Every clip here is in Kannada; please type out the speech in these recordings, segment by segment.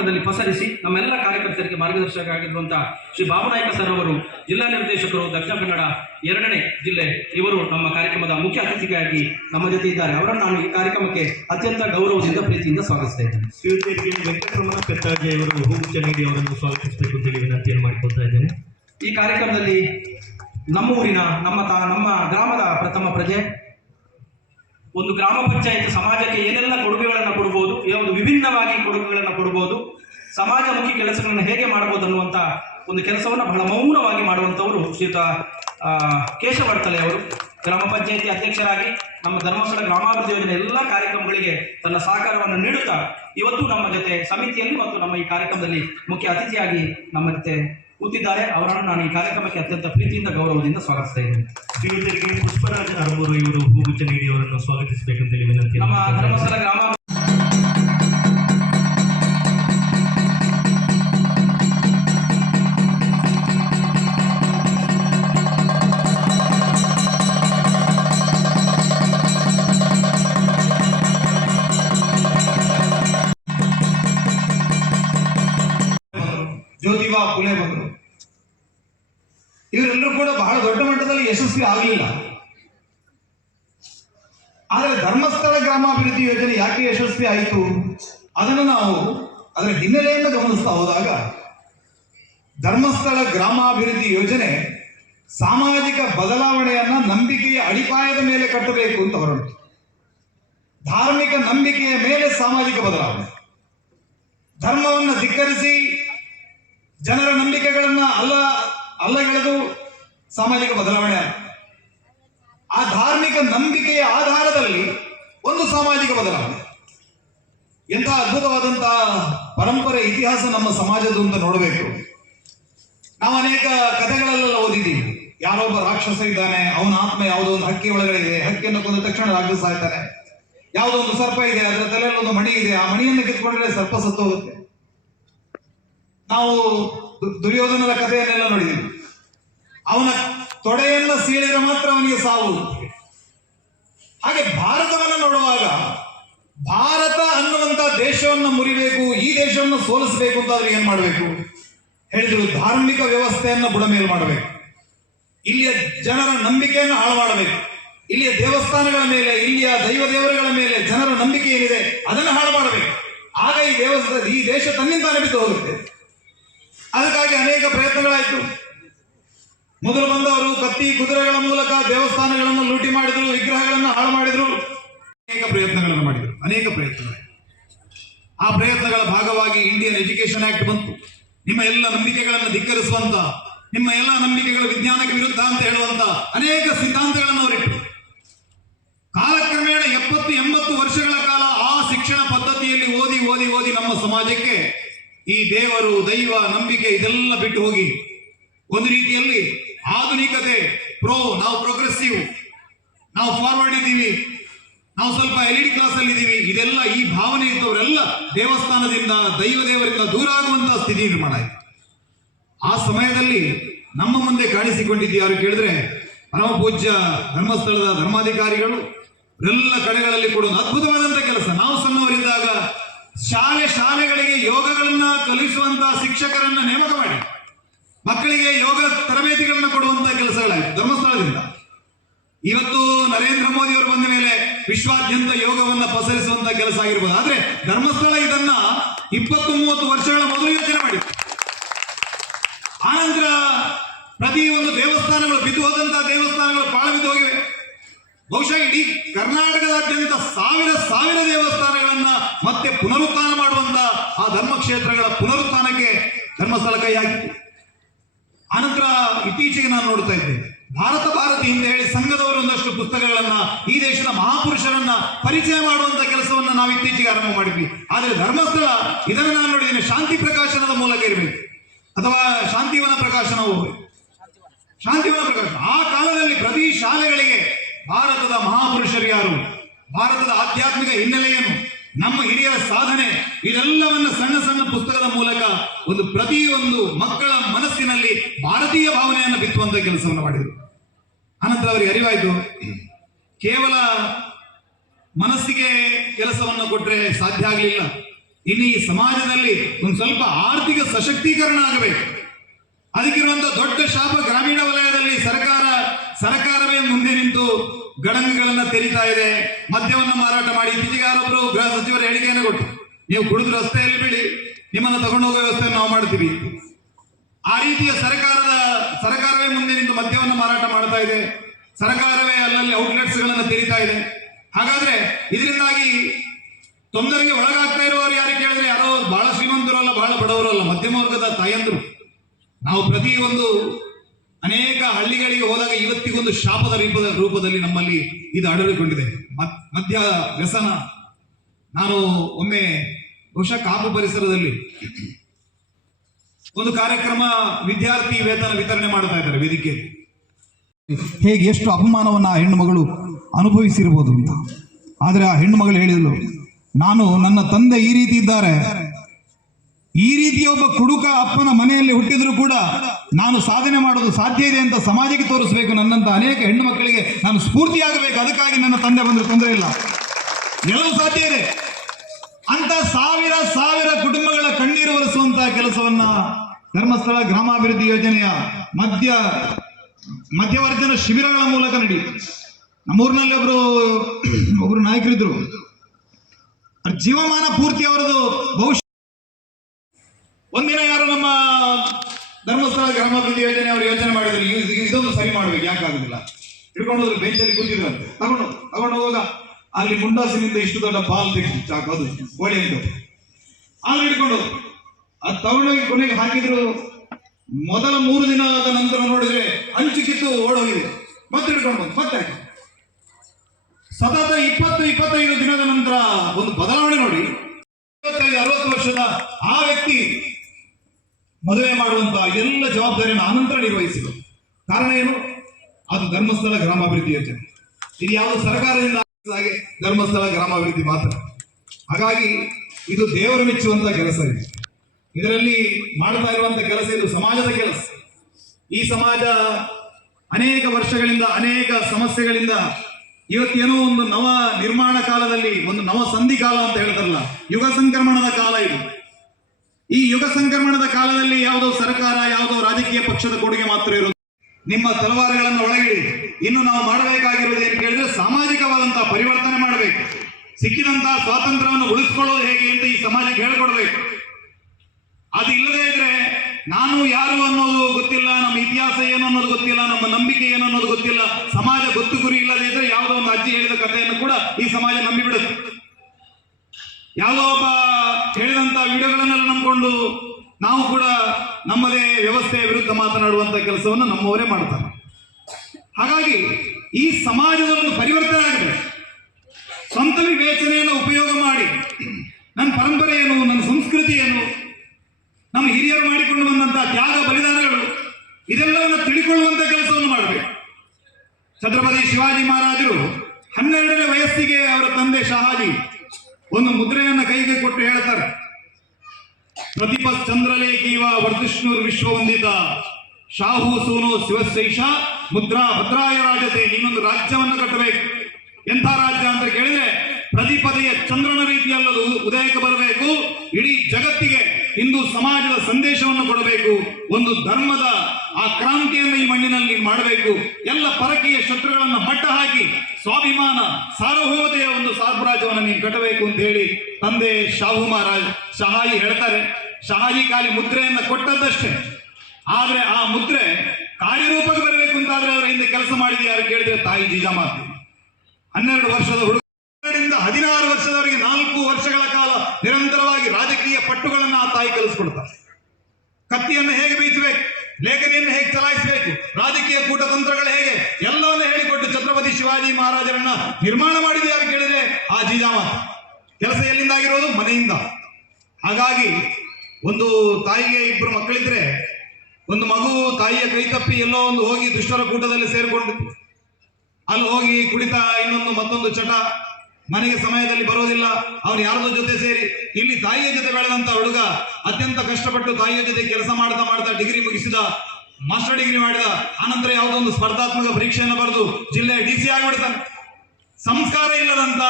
ಮಟ್ಟದಲ್ಲಿ ಪಸರಿಸಿ ನಮ್ಮೆಲ್ಲ ಕಾರ್ಯಕರ್ತರಿಗೆ ಮಾರ್ಗದರ್ಶಕ ಆಗಿರುವಂತಹ ಶ್ರೀ ಬಾಬುನಾಯ್ಕ ಸರ್ ಅವರು ಜಿಲ್ಲಾ ನಿರ್ದೇಶಕರು ದಕ್ಷಿಣ ಕನ್ನಡ 2ನೇ ಜಿಲ್ಲೆ, ಇವರು ನಮ್ಮ ಕಾರ್ಯಕ್ರಮದ ಮುಖ್ಯ ಅತಿಥಿಯಾಗಿ ನಮ್ಮ ಜೊತೆ ಇದ್ದಾರೆ. ಅವರನ್ನು ನಾನು ಈ ಕಾರ್ಯಕ್ರಮಕ್ಕೆ ಅತ್ಯಂತ ಗೌರವದಿಂದ ಪ್ರೀತಿಯಿಂದ ಸ್ವಾಗತಿಸ್ತಾ ಇದ್ದೇನೆ. ಶ್ರೀಯುತರಿಗೆ ವೆಂಕಟರಮಣ ಪೆತ್ತಾಜಿ ಅವರು ಹೂಗುಚ್ಛ ನೀಡಿ ಅವರನ್ನು ಸ್ವಾಗತಿಸಬೇಕು ಅಂತೇಳಿ ವಿನಂತಿಯನ್ನು ಮಾಡಿಕೊಳ್ತಾ ಇದ್ದೇನೆ. ಈ ಕಾರ್ಯಕ್ರಮದಲ್ಲಿ ನಮ್ಮ ಊರಿನ ನಮ್ಮ ಗ್ರಾಮದ ಪ್ರಥಮ ಪ್ರಜೆ, ಒಂದು ಗ್ರಾಮ ಪಂಚಾಯತ್ ಸಮಾಜಕ್ಕೆ ಏನೆಲ್ಲ ಕೊಡುಗೆಗಳನ್ನು ಕೊಡಬಹುದು, ಒಂದು ವಿಭಿನ್ನವಾಗಿ ಕೊಡುಗೆಗಳನ್ನು ಕೊಡಬಹುದು, ಸಮಾಜಮುಖಿ ಕೆಲಸಗಳನ್ನು ಹೇಗೆ ಮಾಡಬಹುದು ಅನ್ನುವಂಥ ಒಂದು ಕೆಲಸವನ್ನು ಬಹಳ ಮೌನವಾಗಿ ಮಾಡುವಂಥವರು ಶ್ರೀಯುತ ಕೇಶವಡ್ತಲೆ ಅವರು. ಗ್ರಾಮ ಪಂಚಾಯತಿ ಅಧ್ಯಕ್ಷರಾಗಿ ನಮ್ಮ ಧರ್ಮಸ್ಥಳ ಗ್ರಾಮಾಭಿವೃದ್ಧಿ ಯೋಜನೆ ಎಲ್ಲ ಕಾರ್ಯಕ್ರಮಗಳಿಗೆ ತನ್ನ ಸಹಕಾರವನ್ನು ನೀಡುತ್ತಾ ಇವತ್ತು ನಮ್ಮ ಜೊತೆ ಸಮಿತಿಯಲ್ಲಿ ಮತ್ತು ನಮ್ಮ ಈ ಕಾರ್ಯಕ್ರಮದಲ್ಲಿ ಮುಖ್ಯ ಅತಿಥಿಯಾಗಿ ನಮ್ಮ ಜೊತೆ ಕೂತಿದ್ದಾರೆ. ಅವರನ್ನು ನಾನು ಈ ಕಾರ್ಯಕ್ರಮಕ್ಕೆ ಅತ್ಯಂತ ಪ್ರೀತಿಯಿಂದ ಗೌರವದಿಂದ ಸ್ವಾಗತಿಸ್ತಾ ಇದ್ದೇನೆ. ಶ್ರೀಯುತರಿಗೆ ಪುಷ್ಪರಾಜ ಅರಮೂರು ಇವರು ಹೂಗುಚ್ಛ ನೀಡಿ ಅವರನ್ನು ಸ್ವಾಗತಿಸಬೇಕಂತೇಳಿ ವಿನಂತಿ. ನಮ್ಮ ಧರ್ಮಸ್ಥಳ ಗ್ರಾಮ ಜ್ಯೋತಿಬಾ ಫುಲೆ ಬಂದರು. ಇವರೆಲ್ಲರೂ ಕೂಡ ಬಹಳ ದೊಡ್ಡ ಮಟ್ಟದಲ್ಲಿ ಯಶಸ್ವಿ ಆಗಲಿಲ್ಲ. ಆದರೆ ಧರ್ಮಸ್ಥಳ ಗ್ರಾಮಾಭಿವೃದ್ಧಿ ಯೋಜನೆ ಯಾಕೆ ಯಶಸ್ವಿ ಆಯಿತು ಅದನ್ನು ನಾವು ಅದರ ಹಿನ್ನೆಲೆಯನ್ನು ಗಮನಿಸ್ತಾ ಹೋದಾಗ, ಧರ್ಮಸ್ಥಳ ಗ್ರಾಮಾಭಿವೃದ್ಧಿ ಯೋಜನೆ ಸಾಮಾಜಿಕ ಬದಲಾವಣೆಯನ್ನ ನಂಬಿಕೆಯ ಅಡಿಪಾಯದ ಮೇಲೆ ಕಟ್ಟಬೇಕು ಅಂತ ಹೊರಟು. ಧಾರ್ಮಿಕ ನಂಬಿಕೆಯ ಮೇಲೆ ಸಾಮಾಜಿಕ ಬದಲಾವಣೆ, ಧರ್ಮವನ್ನು ಧಿಕ್ಕರಿಸಿ ಜನರ ನಂಬಿಕೆಗಳನ್ನ ಅಲ್ಲಗೆಳೆದು ಸಾಮಾಜಿಕ ಬದಲಾವಣೆ. ಆ ಧಾರ್ಮಿಕ ನಂಬಿಕೆಯ ಆಧಾರದಲ್ಲಿ ಒಂದು ಸಾಮಾಜಿಕ ಬದಲಾವಣೆ. ಎಂಥ ಅದ್ಭುತವಾದಂತಹ ಪರಂಪರೆ, ಇತಿಹಾಸ ನಮ್ಮ ಸಮಾಜದ್ದು ಅಂತ ನೋಡಬೇಕು. ನಾವು ಅನೇಕ ಕಥೆಗಳೆಲ್ಲ ಓದಿದ್ದೀವಿ. ಯಾರೊಬ್ಬ ರಾಕ್ಷಸ ಇದ್ದಾನೆ, ಅವನ ಆತ್ಮ ಯಾವುದೋ ಒಂದು ಹಕ್ಕಿ ಒಳಗಡೆ ಇದೆ, ಹಕ್ಕಿಯನ್ನು ಕೊಂದ ತಕ್ಷಣ ರಾಕ್ಷಸ ಆಗ್ತಾನೆ. ಯಾವುದೋ ಒಂದು ಸರ್ಪ ಇದೆ, ಅದರ ತಲೆಯಲ್ಲಿ ಒಂದು ಮಣಿ ಇದೆ, ಆ ಮಣಿಯನ್ನು ಕಿತ್ಕೊಂಡ್ರೆ ಸರ್ಪ ಸತ್ತು ಹೋಗುತ್ತೆ. ನಾವು ದುರ್ಯೋಧನದ ಕಥೆಯನ್ನೆಲ್ಲ ನೋಡಿದ್ದೀವಿ. ಅವನ ತೊಡೆಯನ್ನ ಸೀಳಿದ್ರೆ ಮಾತ್ರ ಅವನಿಗೆ ಸಾವು. ಹಾಗೆ ಭಾರತವನ್ನು ನೋಡುವಾಗ, ಭಾರತ ಅನ್ನುವಂತ ದೇಶವನ್ನು ಮುರಿಬೇಕು, ಈ ದೇಶವನ್ನು ಸೋಲಿಸಬೇಕು ಅಂತಾದ್ರೆ ಏನ್ ಮಾಡಬೇಕು ಹೇಳಿದ್ರು? ಧಾರ್ಮಿಕ ವ್ಯವಸ್ಥೆಯನ್ನ ಬುಡಮೇಲು ಮಾಡಬೇಕು. ಇಲ್ಲಿಯ ಜನರ ನಂಬಿಕೆಯನ್ನು ಹಾಳು ಮಾಡಬೇಕು. ಇಲ್ಲಿಯ ದೇವಸ್ಥಾನಗಳ ಮೇಲೆ, ಇಲ್ಲಿಯ ದೇವರುಗಳ ಮೇಲೆ ಜನರ ನಂಬಿಕೆ ಏನಿದೆ ಅದನ್ನು ಹಾಳು ಮಾಡಬೇಕು. ಆಗ ಈ ದೇಶ ತನ್ನಿಂದಾನೇ ಬಿದ್ದು ಹೋಗುತ್ತೆ. ಅದಕ್ಕಾಗಿ ಅನೇಕ ಪ್ರಯತ್ನಗಳಾಯಿತು. ಮೊದಲು ಬಂದವರು ಕತ್ತಿ ಕುದುರೆಗಳ ಮೂಲಕ ದೇವಸ್ಥಾನಗಳನ್ನು ಲೂಟಿ ಮಾಡಿದ್ರು, ವಿಗ್ರಹಗಳನ್ನು ಹಾಳು ಮಾಡಿದ್ರು, ಅನೇಕ ಪ್ರಯತ್ನಗಳನ್ನು ಮಾಡಿದರು. ಆ ಪ್ರಯತ್ನಗಳ ಭಾಗವಾಗಿ ಇಂಡಿಯನ್ ಎಜುಕೇಶನ್ ಆಕ್ಟ್ ಬಂತು. ನಿಮ್ಮ ಎಲ್ಲ ನಂಬಿಕೆಗಳನ್ನು ಧಿಕ್ಕರಿಸುವಂತ, ನಿಮ್ಮ ಎಲ್ಲ ನಂಬಿಕೆಗಳ ವಿಜ್ಞಾನಕ್ಕೆ ವಿರುದ್ಧ ಅಂತ ಹೇಳುವಂತ ಅನೇಕ ಸಿದ್ಧಾಂತಗಳನ್ನು ಅವರಿಟ್ಟರು. ಕಾಲಕ್ರಮೇಣ 70-80 ವರ್ಷಗಳ ಕಾಲ ಆ ಶಿಕ್ಷಣ ಪದ್ಧತಿಯಲ್ಲಿ ಓದಿ ನಮ್ಮ ಸಮಾಜಕ್ಕೆ ಈ ದೇವರು, ದೈವ, ನಂಬಿಕೆ ಇದೆಲ್ಲ ಬಿಟ್ಟು ಹೋಗಿ ಒಂದು ರೀತಿಯಲ್ಲಿ ಆಧುನಿಕತೆ, ನಾವು ಪ್ರೋಗ್ರೆಸಿವ್, ನಾವು ಫಾರ್ವರ್ಡ್ ಇದ್ದೀವಿ, ನಾವು ಸ್ವಲ್ಪ ಎಲ್ಇಡಿ ಕ್ಲಾಸ್ ಅಲ್ಲಿ ಇದ್ದೀವಿ, ಇದೆಲ್ಲ ಈ ಭಾವನೆ ಇದ್ದವರೆಲ್ಲ ದೇವಸ್ಥಾನದಿಂದ, ದೇವರಿಂದ ದೂರ ಆಗುವಂತಹ ಸ್ಥಿತಿ ನಿರ್ಮಾಣ ಆಯಿತು. ಆ ಸಮಯದಲ್ಲಿ ನಮ್ಮ ಮುಂದೆ ಕಾಣಿಸಿಕೊಂಡಿದ್ದು ಯಾರು ಕೇಳಿದ್ರೆ, ಪರಮ ಪೂಜ್ಯ ಧರ್ಮಸ್ಥಳದ ಧರ್ಮಾಧಿಕಾರಿಗಳು ಎಲ್ಲ ಕಡೆಗಳಲ್ಲಿ ಕೂಡ ಒಂದು ಅದ್ಭುತವಾದಂತಹ ಕೆಲಸ. ನಾವು ಸಣ್ಣವರಿದ್ದಾಗ ಶಾಲೆಗಳಿಗೆ ಯೋಗಗಳನ್ನ ಕಲಿಸುವಂತಹ ಶಿಕ್ಷಕರನ್ನ ನೇಮಕ ಮಾಡಿ ಮಕ್ಕಳಿಗೆ ಯೋಗ ತರಬೇತಿಗಳನ್ನ ಕೊಡುವಂತಹ ಕೆಲಸಗಳಾಯಿತು ಧರ್ಮಸ್ಥಳದಿಂದ. ಇವತ್ತು ನರೇಂದ್ರ ಮೋದಿ ಅವರು ಬಂದ ಮೇಲೆ ವಿಶ್ವಾದ್ಯಂತ ಯೋಗವನ್ನ ಪಸರಿಸುವಂತಹ ಕೆಲಸ ಆಗಿರ್ಬೋದು. ಆದ್ರೆ ಧರ್ಮಸ್ಥಳ ಇದನ್ನ 20-30 ವರ್ಷಗಳ ಮೊದಲು ಯೋಚನೆ ಮಾಡಿತ್ತು. ಆನಂತರ ಪ್ರತಿಯೊಂದು ದೇವಸ್ಥಾನಗಳು, ಬಿದ್ದು ಹೋದಂತಹ ದೇವಸ್ಥಾನಗಳು ಪಾಳು ಬಿದ್ದು ಹೋಗಿವೆ. ಬಹುಶಃ ಇಡೀ ಕರ್ನಾಟಕದಾದ್ಯಂತ ಸಾವಿರ ದೇವಸ್ಥಾನಗಳನ್ನ ಮತ್ತೆ ಪುನರುತ್ಥಾನ ಮಾಡುವಂತ ಆ ಧರ್ಮಕ್ಷೇತ್ರಗಳ ಪುನರುತ್ಥಾನಕ್ಕೆ ಧರ್ಮಸ್ಥಳ ಕೈ ಹಾಕಿತು. ಆನಂತರ ಇತ್ತೀಚೆಗೆ ನಾನು ನೋಡ್ತಾ ಇದ್ದೇನೆ, ಭಾರತಿ ಅಂತ ಹೇಳಿ ಸಂಘದವರು ಒಂದಷ್ಟು ಪುಸ್ತಕಗಳನ್ನ, ಈ ದೇಶದ ಮಹಾಪುರುಷರನ್ನ ಪರಿಚಯ ಮಾಡುವಂತ ಕೆಲಸವನ್ನ ನಾವು ಇತ್ತೀಚೆಗೆ ಆರಂಭ ಮಾಡಿದ್ವಿ. ಆದರೆ ಧರ್ಮಸ್ಥಳ ಇದನ್ನು ನಾನು ನೋಡಿದ್ದೇನೆ, ಶಾಂತಿ ಪ್ರಕಾಶನದ ಮೂಲಕ ಇರಬೇಕು ಅಥವಾ ಶಾಂತಿವನ ಪ್ರಕಾಶನ ಹೋಗಬೇಕು. ಶಾಂತಿವನ ಪ್ರಕಾಶನ ಆ ಕಾಲದಲ್ಲಿ ಪ್ರತಿ ಶಾಲೆಗಳಿಗೆ ಭಾರತದ ಮಹಾಪುರುಷರು ಯಾರು, ಭಾರತದ ಆಧ್ಯಾತ್ಮಿಕ ಹಿನ್ನೆಲೆಯನ್ನು, ನಮ್ಮ ಹಿರಿಯರ ಸಾಧನೆ, ಇದೆಲ್ಲವನ್ನ ಸಣ್ಣ ಪುಸ್ತಕದ ಮೂಲಕ ಪ್ರತಿಯೊಂದು ಮಕ್ಕಳ ಮನಸ್ಸಿನಲ್ಲಿ ಭಾರತೀಯ ಭಾವನೆಯನ್ನು ಬಿತ್ತುವಂತ ಕೆಲಸವನ್ನು ಮಾಡಿದರು. ಅನಂತರ ಅವರಿಗೆ ಅರಿವಾಯಿತು, ಕೇವಲ ಮನಸ್ಸಿಗೆ ಕೆಲಸವನ್ನು ಕೊಟ್ಟರೆ ಸಾಧ್ಯ ಆಗಲಿಲ್ಲ, ಇನ್ನು ಈ ಸಮಾಜದಲ್ಲಿ ಒಂದು ಸ್ವಲ್ಪ ಆರ್ಥಿಕ ಸಶಕ್ತೀಕರಣ ಆಗಬೇಕು. ಅದಕ್ಕಿರುವಂತ ದೊಡ್ಡ ಶಾಪ ಗ್ರಾಮೀಣ ವಲಯದಲ್ಲಿ ಸರ್ಕಾರವೇ ಮುಂದೆ ನಿಂತು ಗಡಂಗುಗಳನ್ನ ತೆರೀತಾ ಇದೆ. ಮದ್ಯವನ್ನ ಮಾರಾಟ ಮಾಡಿ ಇತ್ತೀಚೆಗೆ ಯಾರೊಬ್ರು ಗೃಹ ಸಚಿವರ ಹೇಳಿಕೆಯನ್ನು ಕೊಟ್ಟು, ನೀವು ಕುಡಿದು ರಸ್ತೆಯಲ್ಲಿ ಬಿಡಿ, ನಿಮ್ಮನ್ನ ತಗೊಂಡು ಹೋಗೋ ವ್ಯವಸ್ಥೆಯನ್ನು ನಾವು ಮಾಡ್ತೀವಿ. ಆ ರೀತಿಯ ಸರ್ಕಾರವೇ ಮುಂದೆ ನಿಂತು ಮದ್ಯವನ್ನು ಮಾರಾಟ ಮಾಡ್ತಾ ಇದೆ. ಸರ್ಕಾರವೇ ಅಲ್ಲಲ್ಲಿ ಔಟ್ಲೆಟ್ಸ್ ಗಳನ್ನ ತೆರೀತಾ ಇದೆ. ಹಾಗಾದ್ರೆ ಇದರಿಂದಾಗಿ ತೊಂದರೆಗೆ ಒಳಗಾಗ್ತಾ ಇರುವವರು ಯಾರು ಕೇಳಿದ್ರೆ ಯಾರೋ ಬಹಳ ಶ್ರೀಮಂತರು ಅಲ್ಲ, ಬಹಳ ಬಡವರು ಅಲ್ಲ, ಮಧ್ಯಮ ವರ್ಗದ ತಾಯಂದರು. ನಾವು ಪ್ರತಿ ಒಂದು ಅನೇಕ ಹಳ್ಳಿಗಳಿಗೆ ಹೋದಾಗ ಇವತ್ತಿಗೊಂದು ಶಾಪದ ರೂಪದಲ್ಲಿ ನಮ್ಮಲ್ಲಿ ಇದು ಅಡರಿಕೊಂಡಿದೆ. ಮದ್ಯ ವ್ಯಸನ. ನಾನು ಒಮ್ಮೆ ಬಹುಶಃ ಕಾಪು ಪರಿಸರದಲ್ಲಿ ಒಂದು ಕಾರ್ಯಕ್ರಮ, ವಿದ್ಯಾರ್ಥಿ ವೇತನ ವಿತರಣೆ ಮಾಡ್ತಾ ಇದ್ದಾರೆ ವೇದಿಕೆಯಲ್ಲಿ. ಹೇಗೆ ಎಷ್ಟು ಅಪಮಾನವನ್ನು ಆ ಹೆಣ್ಣು ಮಗಳು ಅನುಭವಿಸಿರ್ಬೋದು ಅಂತ. ಆದರೆ ಆ ಹೆಣ್ಣು ಮಗಳು ಹೇಳಿದಳು, ನಾನು ನನ್ನ ತಂದೆ ಈ ರೀತಿ ಇದ್ದಾರೆ, ಈ ರೀತಿಯ ಒಬ್ಬ ಕುಡುಕ ಅಪ್ಪನ ಮನೆಯಲ್ಲಿ ಹುಟ್ಟಿದ್ರು ಕೂಡ ನಾನು ಸಾಧನೆ ಮಾಡೋದು ಸಾಧ್ಯ ಇದೆ ಅಂತ ಸಮಾಜಕ್ಕೆ ತೋರಿಸಬೇಕು. ನನ್ನಂತ ಅನೇಕ ಹೆಣ್ಣು ಮಕ್ಕಳಿಗೆ ನಾನು ಸ್ಫೂರ್ತಿಯಾಗಬೇಕು. ಅದಕ್ಕಾಗಿ ನನ್ನ ತಂದೆ ಬಂದ್ರೆ ತೊಂದರೆ ಇಲ್ಲ, ಎಲ್ಲವೂ ಸಾಧ್ಯ ಇದೆ ಅಂತ ಸಾವಿರ ಕುಟುಂಬಗಳ ಕಣ್ಣೀರು ಒರೆಸುವಂತಹ ಕೆಲಸವನ್ನ ಧರ್ಮಸ್ಥಳ ಗ್ರಾಮಾಭಿವೃದ್ಧಿ ಯೋಜನೆಯ ಮಧ್ಯವರ್ಜನ ಶಿಬಿರಗಳ ಮೂಲಕ ನಡೆಯಿತು. ನಮ್ಮೂರಿನಲ್ಲಿ ಒಬ್ರು ನಾಯಕರಿದ್ರು, ಜೀವಮಾನ ಪೂರ್ತಿ ಅವರದು ಬಹುಶಃ ಒಂದಿನ ಯಾರು ನಮ್ಮ ಧರ್ಮಸ್ಥಳ ಗ್ರಾಮಾಭಿವೃದ್ಧಿ ಯೋಜನೆ ಅವರು ಯೋಚನೆ ಮಾಡಿದ್ರು, ಇದೊಂದು ಸರಿ ಮಾಡ್ಬೇಕು, ಯಾಕಾಗುದಿಲ್ಲ. ಹಿಡ್ಕೊಂಡು ಹೋದ್ರು, ಬೆಂಚಲ್ಲಿ ಕೂತಿದ್ರಂತೆ. ತಗೊಂಡು ಹೋಗ ಅಲ್ಲಿ ಮುಂಡಾಸಿನಿಂದ ಇಷ್ಟು ದೊಡ್ಡ ಬಾಲ್ ತೆಗೆದು ಚಾಕೋದು ಕೋಳಿ ಅಂತ ಅಲ್ಲಿ ಹಿಡ್ಕೊಂಡು ಅದು ತಗೊಂಡೋಗಿ ಕೊನೆಗೆ ಹಾಕಿದ್ರು. ಮೊದಲ 3 ದಿನದ ನಂತರ ನೋಡಿದ್ರೆ ಅಂಚು ಕಿತ್ತು ಓಡೋಗಿದೆ. ಮತ್ತೆ ಹಿಡ್ಕೊಂಡು ಬಂದು ಮತ್ತೆ ಹಾಕಿ ಸತತ 20-25 ದಿನದ ನಂತರ ಒಂದು ಬದಲಾವಣೆ ನೋಡಿ. 55-60 ವರ್ಷದ ಆ ವ್ಯಕ್ತಿ ಮದುವೆ ಮಾಡುವಂತ ಎಲ್ಲ ಜವಾಬ್ದಾರಿಯನ್ನು ಆನಂತರ ನಿರ್ವಹಿಸಿದರು. ಕಾರಣ ಏನು? ಅದು ಧರ್ಮಸ್ಥಳ ಗ್ರಾಮಾಭಿವೃದ್ಧಿ ಯೋಜನೆ. ಇದು ಯಾವುದು ಸರ್ಕಾರದಿಂದ ಹಾಗೆ ಧರ್ಮಸ್ಥಳ ಗ್ರಾಮಾಭಿವೃದ್ಧಿ ಮಾತ್ರ. ಹಾಗಾಗಿ ಇದು ದೇವರು ಮೆಚ್ಚುವಂತ ಕೆಲಸ. ಇದರಲ್ಲಿ ಮಾಡ್ತಾ ಇರುವಂತ ಕೆಲಸ ಇದು ಸಮಾಜದ ಕೆಲಸ. ಈ ಸಮಾಜ ಅನೇಕ ವರ್ಷಗಳಿಂದ ಅನೇಕ ಸಮಸ್ಯೆಗಳಿಂದ ಇವತ್ತೇನೋ ಒಂದು ನವ ನಿರ್ಮಾಣ ಕಾಲದಲ್ಲಿ, ಒಂದು ನವ ಸಂಧಿ ಕಾಲ ಅಂತ ಹೇಳ್ತಾರಲ್ಲ, ಯುಗ ಸಂಕ್ರಮಣದ ಕಾಲ ಇದು. ಈ ಯುಗ ಸಂಕ್ರಮಣದ ಕಾಲದಲ್ಲಿ ಯಾವುದೋ ಸರ್ಕಾರ, ಯಾವುದೋ ರಾಜಕೀಯ ಪಕ್ಷದ ಕೊಡುಗೆ ಮಾತ್ರ ಇರೋದು. ನಿಮ್ಮ ತಲವಾರುಗಳನ್ನು ಒಳಗಿಡಿ. ಇನ್ನು ನಾವು ಮಾಡಬೇಕಾಗಿರೋದು ಏನು ಕೇಳಿದ್ರೆ, ಸಾಮಾಜಿಕವಾದಂತಹ ಪರಿವರ್ತನೆ ಮಾಡಬೇಕು. ಸಿಕ್ಕಿದಂತಹ ಸ್ವಾತಂತ್ರ್ಯವನ್ನು ಉಳಿಸ್ಕೊಳ್ಳೋದು ಹೇಗೆ ಅಂತ ಈ ಸಮಾಜಕ್ಕೆ ಹೇಳ್ಕೊಡ್ಬೇಕು. ಅದು ಇಲ್ಲದೇ ಇದ್ರೆ ನಾನು ಯಾರು ಅನ್ನೋದು ಗೊತ್ತಿಲ್ಲ, ನಮ್ಮ ಇತಿಹಾಸ ಏನು ಅನ್ನೋದು ಗೊತ್ತಿಲ್ಲ, ನಮ್ಮ ನಂಬಿಕೆ ಏನು ಅನ್ನೋದು ಗೊತ್ತಿಲ್ಲ, ಸಮಾಜ ಗೊತ್ತು ಗುರಿ ಇಲ್ಲದೆ ಇದ್ರೆ ಯಾವುದೋ ಒಂದು ಅಜ್ಜಿ ಹೇಳಿದ ಕಥೆಯನ್ನು ಕೂಡ ಈ ಸಮಾಜ ನಂಬಿಬಿಡುತ್ತೆ. ಯಾವುದೋ ಒಬ್ಬ ಹೇಳಿದಂತ ವಿಡಿಯೋಗಳನ್ನೆಲ್ಲ ನಂಬಿಕೊಂಡು ನಾವು ಕೂಡ ನಮ್ಮದೇ ವ್ಯವಸ್ಥೆಯ ವಿರುದ್ಧ ಮಾತನಾಡುವಂತ ಕೆಲಸವನ್ನು ನಮ್ಮವರೇ ಮಾಡ್ತಾರೆ. ಹಾಗಾಗಿ ಈ ಸಮಾಜದಲ್ಲೊಂದು ಪರಿವರ್ತನೆ ಆಗಿದೆ. ಸ್ವಂತ ವಿವೇಚನೆಯನ್ನು ಉಪಯೋಗ ಮಾಡಿ ನನ್ನ ಪರಂಪರೆ ಏನು, ನನ್ನ ಸಂಸ್ಕೃತಿ ಏನು, ನಮ್ಮ ಹಿರಿಯರು ಮಾಡಿಕೊಂಡು ಬಂದಂತಹ ತ್ಯಾಗ ಬಲಿದಾನಗಳು, ಇದೆಲ್ಲವನ್ನು ತಿಳಿಕೊಳ್ಳುವಂತ ಕೆಲಸವನ್ನು ಮಾಡಬೇಕು. ಛತ್ರಪತಿ ಶಿವಾಜಿ ಮಹಾರಾಜರು 12ನೇ ವಯಸ್ಸಿಗೆ ಅವರ ತಂದೆ ಶಹಾಜಿ ಒಂದು ಮುದ್ರೆಯನ್ನು ಕೈಗೆ ಕೊಟ್ಟು ಹೇಳ್ತಾರೆ, ಪ್ರತಿಪತ್ ಚಂದ್ರಲೇಖೀವ ವರ್ಧಿಷ್ಣುರ್ ವಿಶ್ವವಂದಿತ ಶಾಹು ಸೂನು ಶಿವಶೈಷ ಮುದ್ರಾ ಭದ್ರಾಯ ರಾಜತೆ. ನೀನೊಂದು ರಾಜ್ಯವನ್ನು ಕಟ್ಟಬೇಕು. ಎಂಥ ರಾಜ್ಯ ಅಂತ ಕೇಳಿದ್ರೆ, ಪ್ರತಿಪದೆಯ ಚಂದ್ರನ ರೀತಿಯಲ್ಲದು ಉದಯಕ್ಕೆ ಬರಬೇಕು. ಇಡೀ ಜಗತ್ತಿಗೆ ಹಿಂದೂ ಸಮಾಜದ ಸಂದೇಶವನ್ನು ಕೊಡಬೇಕು. ಒಂದು ಧರ್ಮದ ಆ ಕ್ರಾಂತಿಯನ್ನು ಈ ಮಣ್ಣಿನಲ್ಲಿ ಮಾಡಬೇಕು. ಎಲ್ಲ ಪರಕೀಯ ಶತ್ರುಗಳನ್ನು ಮಟ್ಟ ಹಾಕಿ ಸ್ವಾಭಿಮಾನ ಸಾರ್ವಭೌಮತೆಯ ಒಂದು ಸಾಮ್ರಾಜ್ಯವನ್ನು ನೀನು ಕಟ್ಟಬೇಕು ಅಂತ ಹೇಳಿ ತಂದೆ ಶಹಾಯಿ ಹೇಳ್ತಾರೆ. ಶಹಾಜಿ ಖಾಲಿ ಮುದ್ರೆಯನ್ನು ಕೊಟ್ಟದ್ದಷ್ಟೇ. ಆದ್ರೆ ಆ ಮುದ್ರೆ ಕಾರ್ಯರೂಪಕ್ಕೆ ಬರಬೇಕು ಅಂತಾದ್ರೆ ಅವರ ಹಿಂದೆ ಕೆಲಸ ಮಾಡಿದ ಯಾರು ಕೇಳಿದ್ರೆ ತಾಯಿ ಜೀಜಾಮಾತೆ. 12 ವರ್ಷದ ಹುಡುಗರಿಂದ 16 ವರ್ಷದವರೆಗೆ 4 ವರ್ಷಗಳ ಕಾಲ ನಿರಂತರವಾಗಿ ರಾಜಕೀಯ ಪಟ್ಟುಗಳನ್ನು ಆ ತಾಯಿ ಕಲಿಸ್ಕೊಡ್ತಾರೆ. ಕತ್ತಿಯನ್ನು ಹೇಗೆ ಬೀಸಬೇಕು, ಲೇಖನಿಯನ್ನು ಹೇಗೆ ಚಲಾಯಿಸಬೇಕು, ರಾಜಕೀಯ ಕೂಟತಂತ್ರಗಳು ಹೇಗೆ, ಎಲ್ಲವನ್ನ ಹೇಳಿಕೊಟ್ಟು ಛತ್ರಪತಿ ಶಿವಾಜಿ ಮಹಾರಾಜರನ್ನ ನಿರ್ಮಾಣ ಮಾಡಿದ ಯಾರು ಕೇಳಿದ್ರೆ ಆ ಜೀಜಾಮಾತೆ. ಕೆಲಸ ಎಲ್ಲಿಂದ ಆಗಿರೋದು? ಮನೆಯಿಂದ. ಹಾಗಾಗಿ ಒಂದು ತಾಯಿಗೆ 2 ಮಕ್ಕಳಿದ್ರೆ ಒಂದು ಮಗು ತಾಯಿಯ ಕೈ ತಪ್ಪಿ ಎಲ್ಲೋ ಒಂದು ಹೋಗಿ ದುಷ್ಟರ ಕೂಟದಲ್ಲಿ ಸೇರಿಕೊಂಡಿತ್ತು. ಅಲ್ಲಿ ಹೋಗಿ ಕುಡಿತಾ ಮತ್ತೊಂದು ಚಟ, ಮನೆಗೆ ಸಮಯದಲ್ಲಿ ಬರೋದಿಲ್ಲ. ಅವನು ಯಾರದೋ ಜೊತೆ ಸೇರಿ ಇಲ್ಲಿ ತಾಯಿಯ ಜೊತೆ ಬೆಳೆದಂತ ಹುಡುಗ ಅತ್ಯಂತ ಕಷ್ಟಪಟ್ಟು ತಾಯಿಯ ಜೊತೆ ಕೆಲಸ ಮಾಡ್ತಾ ಡಿಗ್ರಿ ಮುಗಿಸಿದ, ಮಾಸ್ಟರ್ ಡಿಗ್ರಿ ಮಾಡಿದ. ಆನಂತರ ಯಾವುದೋ ಒಂದು ಸ್ಪರ್ಧಾತ್ಮಕ ಪರೀಕ್ಷೆಯನ್ನು ಬರೆದು ಜಿಲ್ಲೆಯ DC ಆಗಿಬಿಡ್ತಾನೆ. ಸಂಸ್ಕಾರ ಇಲ್ಲದಂತ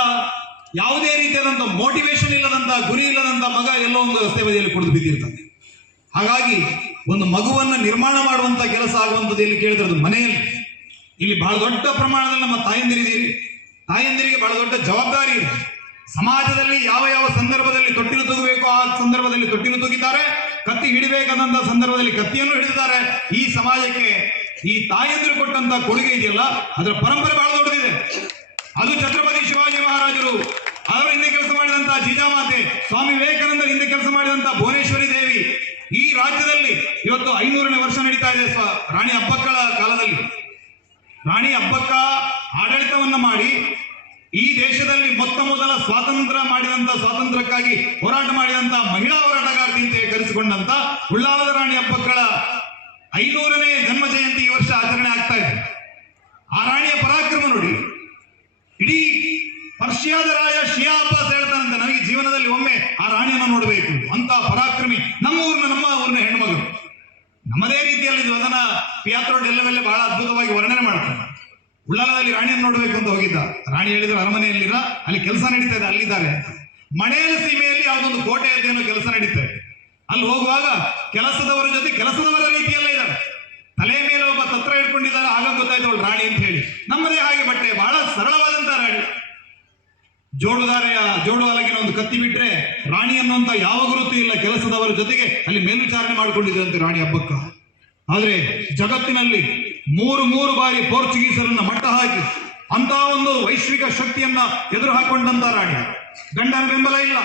ಯಾವುದೇ ರೀತಿಯಾದಂಥ ಮೋಟಿವೇಶನ್ ಇಲ್ಲದಂತ ಗುರಿ ಇಲ್ಲದಂತ ಮಗ ಎಲ್ಲೋ ಒಂದು ರಸ್ತೆ ಬದಿಯಲ್ಲಿ ಕುಡಿದು ಬಿದ್ದಿರ್ತಾನೆ. ಹಾಗಾಗಿ ಒಂದು ಮಗುವನ್ನ ನಿರ್ಮಾಣ ಮಾಡುವಂತ ಕೆಲಸ ಆಗುವಂಥದ್ದು ಎಲ್ಲಿ ಕೇಳಿದ್ರೆ ಅದು ಮನೆಯಲ್ಲಿ. ಇಲ್ಲಿ ಬಹಳ ದೊಡ್ಡ ಪ್ರಮಾಣದಲ್ಲಿ ನಮ್ಮ ತಾಯಂದಿರಿಗೆ ಬಹಳ ದೊಡ್ಡ ಜವಾಬ್ದಾರಿ ಇದೆ. ಸಮಾಜದಲ್ಲಿ ಯಾವ ಯಾವ ಸಂದರ್ಭದಲ್ಲಿ ತೊಟ್ಟಿಲು ತೂಗಬೇಕು ಆ ಸಂದರ್ಭದಲ್ಲಿ ತೊಟ್ಟಿಲು ತೂಗಿದ್ದಾರೆ, ಕತ್ತಿ ಹಿಡಿಬೇಕಾದಂತ ಸಂದರ್ಭದಲ್ಲಿ ಕತ್ತಿಯನ್ನು ಹಿಡಿದಿದ್ದಾರೆ. ಈ ಸಮಾಜಕ್ಕೆ ಈ ತಾಯಂದಿರು ಕೊಟ್ಟಂತ ಕೊಡುಗೆ ಇದೆಯಲ್ಲ, ಅದರ ಪರಂಪರೆ ಬಹಳ ದೊಡ್ಡದಿದೆ. ಅದು ಛತ್ರಪತಿ ಶಿವಾಜಿ ಮಹಾರಾಜರು ಅವರ ಹಿಂದೆ ಕೆಲಸ ಮಾಡಿದಂತ ಜೀಜಾಮಾತೆ, ಸ್ವಾಮಿ ವಿವೇಕಾನಂದರ ಹಿಂದೆ ಕೆಲಸ ಮಾಡಿದಂತ ಭುವನೇಶ್ವರಿ ದೇವಿ, ಈ ರಾಜ್ಯದಲ್ಲಿ ಇವತ್ತು 500ನೇ ವರ್ಷ ನಡೀತಾ ಇದೆ ರಾಣಿ ಅಬ್ಬಕ್ಕಳ ಕಾಲದಲ್ಲಿ. ರಾಣಿ ಅಬ್ಬಕ್ಕ ಆಡಳಿತವನ್ನ ಮಾಡಿ ಈ ದೇಶದಲ್ಲಿ ಮೊತ್ತ ಮೊದಲ ಸ್ವಾತಂತ್ರ್ಯಕ್ಕಾಗಿ ಹೋರಾಟ ಮಾಡಿದಂತ ಮಹಿಳಾ ಹೋರಾಟಗಾರ್ತಿ ಅಂತ ಕರೆಸಿಕೊಂಡಂತ ಉಳ್ಳಾಲದ ರಾಣಿ ಅಬ್ಬಕ್ಕಳ 500ನೇ ಜನ್ಮ ಜಯಂತಿ ಈ ವರ್ಷ ಆಚರಣೆ ಆಗ್ತಾ ಇದೆ. ಆ ರಾಣಿಯ ಪರಾಕ್ರಮ ನೋಡಿ. ಇಡೀ ಪರ್ಷಿಯಾದ ರಾಜ ಶಿಯಾ ಅಬ್ಬಾಸ್ ಹೇಳ್ತಾನಂತೆ, ನನಗೆ ಜೀವನದಲ್ಲಿ ಒಮ್ಮೆ ಆ ರಾಣಿಯನ್ನು ನೋಡಬೇಕು ಅಂತ ಪರಾಕ್ರಮಿ. ನಮ್ಮ ಊರಿನ ಹೆಣ್ಮಗಳು ನಮ್ಮದೇ ರೀತಿಯಲ್ಲಿ ಇದು ಅದನ್ನ ಪಿಯಾತ್ರೋಡ್ ಎಲ್ಲವೆಲ್ಲ ಬಹಳ ಅದ್ಭುತವಾಗಿ ವರ್ಣನೆ ಮಾಡ್ತಾರೆ. ಉಳ್ಳಾಲದಲ್ಲಿ ರಾಣಿಯನ್ನು ನೋಡಬೇಕು ಅಂತ ಹೋಗಿದ್ದ. ರಾಣಿ ಹೇಳಿದ್ರು ಅರಮನೆಯಲ್ಲಿರ, ಅಲ್ಲಿ ಕೆಲಸ ನಡೀತಾ ಇದೆ, ಅಲ್ಲಿದ್ದಾರೆ. ಮಣೇಲ ಸೀಮೆಯಲ್ಲಿ ಯಾವುದೊಂದು ಕೋಟೆ ಅದೇನೋ ಕೆಲಸ ನಡೀತಾ ಇದೆ. ಅಲ್ಲಿ ಹೋಗುವಾಗ ಕೆಲಸದವರ ಜೊತೆ ಕೆಲಸದವರ ರೀತಿಯಲ್ಲೇ ಇದ್ದಾರೆ. ತಲೆ ಮೇಲೆ ಒಬ್ಬ ತತ್ರ ಇಟ್ಕೊಂಡಿದ್ದಾರೆ. ಆಗ ಗೊತ್ತಾಯ್ತು ಅವಳು ರಾಣಿ ಅಂತ ಹೇಳಿ. ನಮ್ಮದೇ ಹಾಗೆ ಬಟ್ಟೆ, ಬಹಳ ಸರಳವಾದಂತ ರಾಣಿ. ಜೋಡು ಅಲಗಿನ ಒಂದು ಕತ್ತಿ ಬಿಟ್ರೆ ರಾಣಿ ಅನ್ನುವಂತ ಯಾವ ಗುರುತು ಇಲ್ಲ. ಕೆಲಸದವರ ಜೊತೆಗೆ ಅಲ್ಲಿ ಮೇಲ್ವಿಚಾರಣೆ ಮಾಡಿಕೊಂಡಿದ್ದಂತೆ ರಾಣಿ ಹಬ್ಬಕ್ಕ. ಆದ್ರೆ ಜಗತ್ತಿನಲ್ಲಿ ಮೂರು ಬಾರಿ ಪೋರ್ಚುಗೀಸರನ್ನ ಮಟ್ಟ ಹಾಕಿ ಅಂತ ಒಂದು ವೈಶ್ವಿಕ ಶಕ್ತಿಯನ್ನ ಎದುರು ಹಾಕೊಂಡಂತ ರಾಣಿ. ಗಂಡನ ಬೆಂಬಲ ಇಲ್ಲ,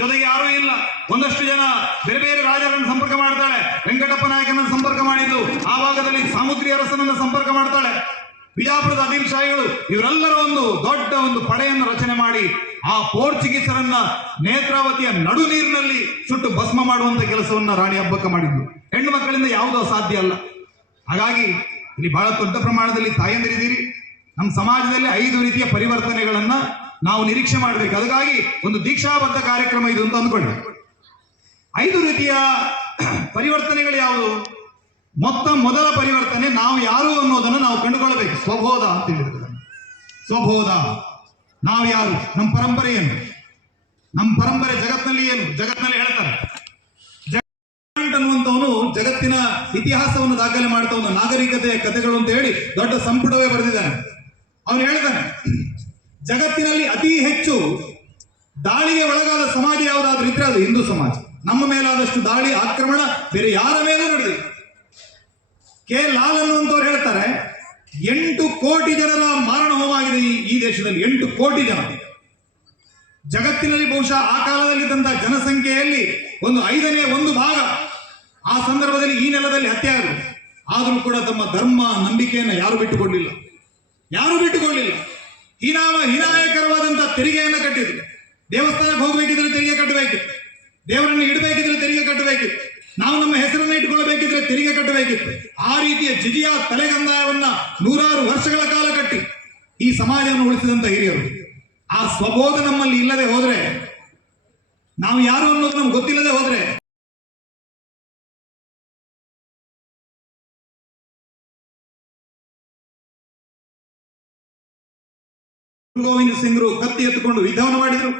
ಜೊತೆಗೆ ಯಾರೂ ಇಲ್ಲ. ಒಂದಷ್ಟು ಜನ ಬೇರೆ ಬೇರೆ ರಾಜರನ್ನು ಸಂಪರ್ಕ ಮಾಡ್ತಾಳೆ. ವೆಂಕಟಪ್ಪ ನಾಯಕನನ್ನು ಸಂಪರ್ಕ ಮಾಡಿದ್ದು, ಆ ಭಾಗದಲ್ಲಿ ಸಾಮುದ್ರಿ ಅರಸನನ್ನು ಸಂಪರ್ಕ ಮಾಡ್ತಾಳೆ. ಬಿಜಾಪುರದ ಅದಿಲ್ ಶಾಹಿಗಳು ಇವರೆಲ್ಲರ ಒಂದು ದೊಡ್ಡ ಒಂದು ಪಡೆಯನ್ನು ರಚನೆ ಮಾಡಿ ಆ ಪೋರ್ಚುಗೀಸರನ್ನ ನೇತ್ರಾವತಿಯ ನಡು ನೀರಿನಲ್ಲಿ ಸುಟ್ಟು ಭಸ್ಮ ಮಾಡುವಂತ ಕೆಲಸವನ್ನ ರಾಣಿ ಹಬ್ಬಕ್ಕ ಮಾಡಿದ್ದು. ಹೆಣ್ಣು ಮಕ್ಕಳಿಂದ ಯಾವುದೂ ಅಸಾಧ್ಯ ಅಲ್ಲ. ಹಾಗಾಗಿ ಇಲ್ಲಿ ಬಹಳ ದೊಡ್ಡ ಪ್ರಮಾಣದಲ್ಲಿ ತಾಯಂದಿರಿದ್ದೀರಿ. ನಮ್ಮ ಸಮಾಜದಲ್ಲಿ 5 ರೀತಿಯ ಪರಿವರ್ತನೆಗಳನ್ನ ನಾವು ನಿರೀಕ್ಷೆ ಮಾಡಬೇಕು. ಅದಕ್ಕಾಗಿ ಒಂದು ದೀಕ್ಷಾಬದ್ಧ ಕಾರ್ಯಕ್ರಮ ಇದು ಅಂತ ಅಂದ್ಕೊಳ್ಳಿ. 5 ರೀತಿಯ ಪರಿವರ್ತನೆಗಳು ಯಾವುದು? ಮೊದಲ ಪರಿವರ್ತನೆ, ನಾವು ಯಾರು ಅನ್ನೋದನ್ನು ನಾವು ಕಂಡುಕೊಳ್ಳಬೇಕು. ಸ್ವಬೋಧ ಅಂತ ಹೇಳಿದ್ರೆ, ಸ್ವಬೋಧ, ನಾವು ಯಾರು, ನಮ್ಮ ಪರಂಪರೆ ಏನು, ನಮ್ಮ ಪರಂಪರೆ ಜಗತ್ತಿನಲ್ಲಿ ಏನು. ಜಗತ್ತಿನಲ್ಲಿ ಹೇಳ್ತಾರೆ, ಅನ್ನುವಂಥವನು ಜಗತ್ತಿನ ಇತಿಹಾಸವನ್ನು ದಾಖಲೆ ಮಾಡ್ತವನು, ನಾಗರಿಕತೆಯ ಕಥೆಗಳು ಅಂತ ಹೇಳಿ ದೊಡ್ಡ ಸಂಪುಟವೇ ಬರೆದಿದ್ದಾನೆ. ಅವನು ಹೇಳ್ತಾನೆ, ಜಗತ್ತಿನಲ್ಲಿ ಅತಿ ಹೆಚ್ಚು ದಾಳಿಗೆ ಒಳಗಾದ ಸಮಾಜ ಯಾವುದಾದ್ರೂ ಇದ್ರೆ ಅದು ಹಿಂದೂ ಸಮಾಜ. ನಮ್ಮ ಮೇಲಾದಷ್ಟು ದಾಳಿ ಆಕ್ರಮಣ ಬೇರೆ ಯಾರ ಮೇಲೂ ನಡೆದಿದೆ. ಕೆ ಲಾಲ್ ಅನ್ನುವಂಥವ್ರು ಹೇಳ್ತಾರೆ, 8 ಕೋಟಿ ಜನರ ಮಾರಣ ಹೋಮ ಆಗಿದೆ ಈ ದೇಶದಲ್ಲಿ. 8 ಕೋಟಿ ಜನ. ಜಗತ್ತಿನಲ್ಲಿ ಬಹುಶಃ ಆ ಕಾಲದಲ್ಲಿದ್ದಂತಹ ಜನಸಂಖ್ಯೆಯಲ್ಲಿ 1/5ನೇ ಭಾಗ ಆ ಸಂದರ್ಭದಲ್ಲಿ ಈ ನೆಲದಲ್ಲಿ ಹತ್ಯೆ ಆದರು. ಆದರೂ ಕೂಡ ತಮ್ಮ ಧರ್ಮ ನಂಬಿಕೆಯನ್ನು ಯಾರು ಬಿಟ್ಟುಕೊಳ್ಳಿಲ್ಲ. ಹೀನಾಯಕರವಾದಂತಹ ತೆರಿಗೆಯನ್ನು ಕಟ್ಟಿದ್ರು. ದೇವಸ್ಥಾನಕ್ಕೆ ಹೋಗಬೇಕಿದ್ರೆ ತೆರಿಗೆ ಕಟ್ಟಬೇಕಿತ್ತು, ದೇವರನ್ನು ಇಡಬೇಕಿದ್ರೆ ತೆರಿಗೆ ಕಟ್ಟಬೇಕಿತ್ತು, ನಾವು ನಮ್ಮ ಹೆಸರನ್ನು ಇಟ್ಕೊಳ್ಬೇಕಿದ್ರೆ ತೆರಿಗೆ ಕಟ್ಟಬೇಕಿತ್ತು. ಆ ರೀತಿಯ ಜಿಜಿಯಾ ತಲೆಗಂದಾಯವನ್ನ 100 ವರ್ಷಗಳ ಕಾಲ ಕಟ್ಟಿ ಈ ಸಮಾಜವನ್ನು ಉಳಿಸಿದಂತ ಹಿರಿಯರು. ಆ ಸ್ವಬೋಧ ನಮ್ಮಲ್ಲಿ ಇಲ್ಲದೆ ಹೋದ್ರೆ, ನಾವು ಯಾರು ಅನ್ನೋದು ನಮ್ಗೆ ಗೊತ್ತಿಲ್ಲದೆ ಹೋದ್ರೆ, ಗುರು ಗೋವಿಂದ ಸಿಂಗ್ರು ಕತ್ತಿ ಎತ್ತುಕೊಂಡು ಯುದ್ಧವನ್ನು ಮಾಡಿದ್ರು.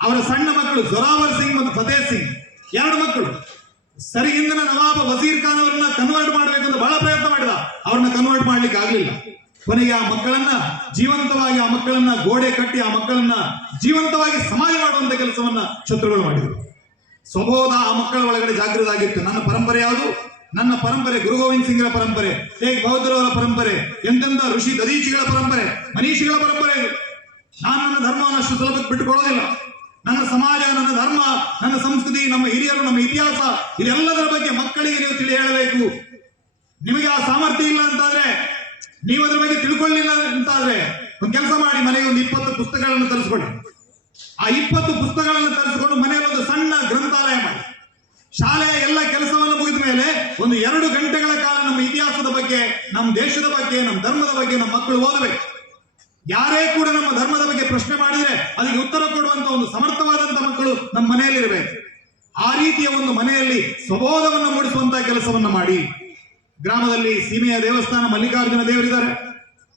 ಅವರ ಸಣ್ಣ ಮಕ್ಕಳು ಜೋರಾವರ್ ಸಿಂಗ್ ಮತ್ತು ಫತೇಹ್ ಸಿಂಗ್ 2 ಮಕ್ಕಳು. ಸರಿಗಿಂದನ ನವಾಬ ವಜೀರ್ ಖಾನ್ ಅವರನ್ನ ಕನ್ವರ್ಟ್ ಮಾಡಬೇಕಂತ ಬಹಳ ಪ್ರಯತ್ನ ಮಾಡಿದ. ಅವ್ರನ್ನ ಕನ್ವರ್ಟ್ ಮಾಡ್ಲಿಕ್ಕೆ ಆಗ್ಲಿಲ್ಲ. ಕೊನೆಗೆ ಆ ಮಕ್ಕಳನ್ನ ಜೀವಂತವಾಗಿ, ಆ ಮಕ್ಕಳನ್ನ ಗೋಡೆ ಕಟ್ಟಿ ಆ ಮಕ್ಕಳನ್ನ ಜೀವಂತವಾಗಿ ಸಮಾಜ ಮಾಡುವಂತ ಕೆಲಸವನ್ನ ಶತ್ರುಗಳು ಮಾಡಿದರು. ಸ್ವಬೋಧ ಆ ಮಕ್ಕಳ ಒಳಗಡೆ ಜಾಗೃತ ಆಗಿತ್ತು. ನನ್ನ ಪರಂಪರೆ ಯಾವುದು? ನನ್ನ ಪರಂಪರೆ ಗುರು ಗೋವಿಂದ್ ಸಿಂಗ್ರ ಪರಂಪರೆ, ತೇಗ್ ಬಹದ್ದೂರವರ ಪರಂಪರೆ, ಎಂತೆಂತ ಋಷಿ ದದೀಚಿಗಳ ಪರಂಪರೆ, ಮನೀಷಿಗಳ ಪರಂಪರೆ ಇದು. ನಾನು ನನ್ನ ಧರ್ಮವನ್ನು ಅಷ್ಟು ಸುಲಭಕ್ಕೆ ಬಿಟ್ಟುಕೊಳ್ಳೋದಿಲ್ಲ. ನನ್ನ ಸಮಾಜ, ನನ್ನ ಧರ್ಮ, ನನ್ನ ಸಂಸ್ಕೃತಿ, ನಮ್ಮ ಹಿರಿಯರು, ನಮ್ಮ ಇತಿಹಾಸ, ಇದೆಲ್ಲದರ ಬಗ್ಗೆ ಮಕ್ಕಳಿಗೆ ನೀವು ತಿಳಿ ಹೇಳಬೇಕು. ನಿಮಗೆ ಆ ಸಾಮರ್ಥ್ಯ ಇಲ್ಲ ಅಂತಾದ್ರೆ, ನೀವು ಅದ್ರ ಬಗ್ಗೆ ತಿಳ್ಕೊಳ್ಳಿಲ್ಲ ಅಂತಾದ್ರೆ, ಒಂದು ಕೆಲಸ ಮಾಡಿ, ಮನೆಗೆ ಒಂದು 20 ಪುಸ್ತಕಗಳನ್ನು ತರಿಸ್ಕೊಳ್ಳಿ. ಆ 20 ಪುಸ್ತಕಗಳನ್ನು ತರಿಸಿಕೊಂಡು ಮನೆಯಲ್ಲಿ ಒಂದು ಸಣ್ಣ ಗ್ರಂಥಾಲಯ ಮಾಡಿ, ಶಾಲೆಯ ಎಲ್ಲ ಕೆಲಸವನ್ನು ಮುಗಿದ ಮೇಲೆ ಒಂದು 2 ಗಂಟೆಗಳ ಕಾಲ ನಮ್ಮ ಇತಿಹಾಸದ ಬಗ್ಗೆ, ನಮ್ಮ ದೇಶದ ಬಗ್ಗೆ, ನಮ್ಮ ಧರ್ಮದ ಬಗ್ಗೆ ನಮ್ಮ ಮಕ್ಕಳು ಓದಬೇಕು. ಯಾರೇ ಕೂಡ ನಮ್ಮ ಧರ್ಮದ ಬಗ್ಗೆ ಪ್ರಶ್ನೆ ಮಾಡಿದ್ರೆ ಅದಕ್ಕೆ ಉತ್ತರ ಕೊಡುವಂತ ಒಂದು ಸಮರ್ಥವಾದಂತ ಮಕ್ಕಳು ನಮ್ಮ ಮನೆಯಲ್ಲಿ ಇರಬೇಕು. ಆ ರೀತಿಯ ಒಂದು ಮನೆಯಲ್ಲಿ ಸ್ವಬೋಧವನ್ನು ಮೂಡಿಸುವಂತಹ ಕೆಲಸವನ್ನ ಮಾಡಿ, ಗ್ರಾಮದಲ್ಲಿ ಸೀಮೆಯ ದೇವಸ್ಥಾನ ಮಲ್ಲಿಕಾರ್ಜುನ ದೇವರಿದ್ದಾರೆ.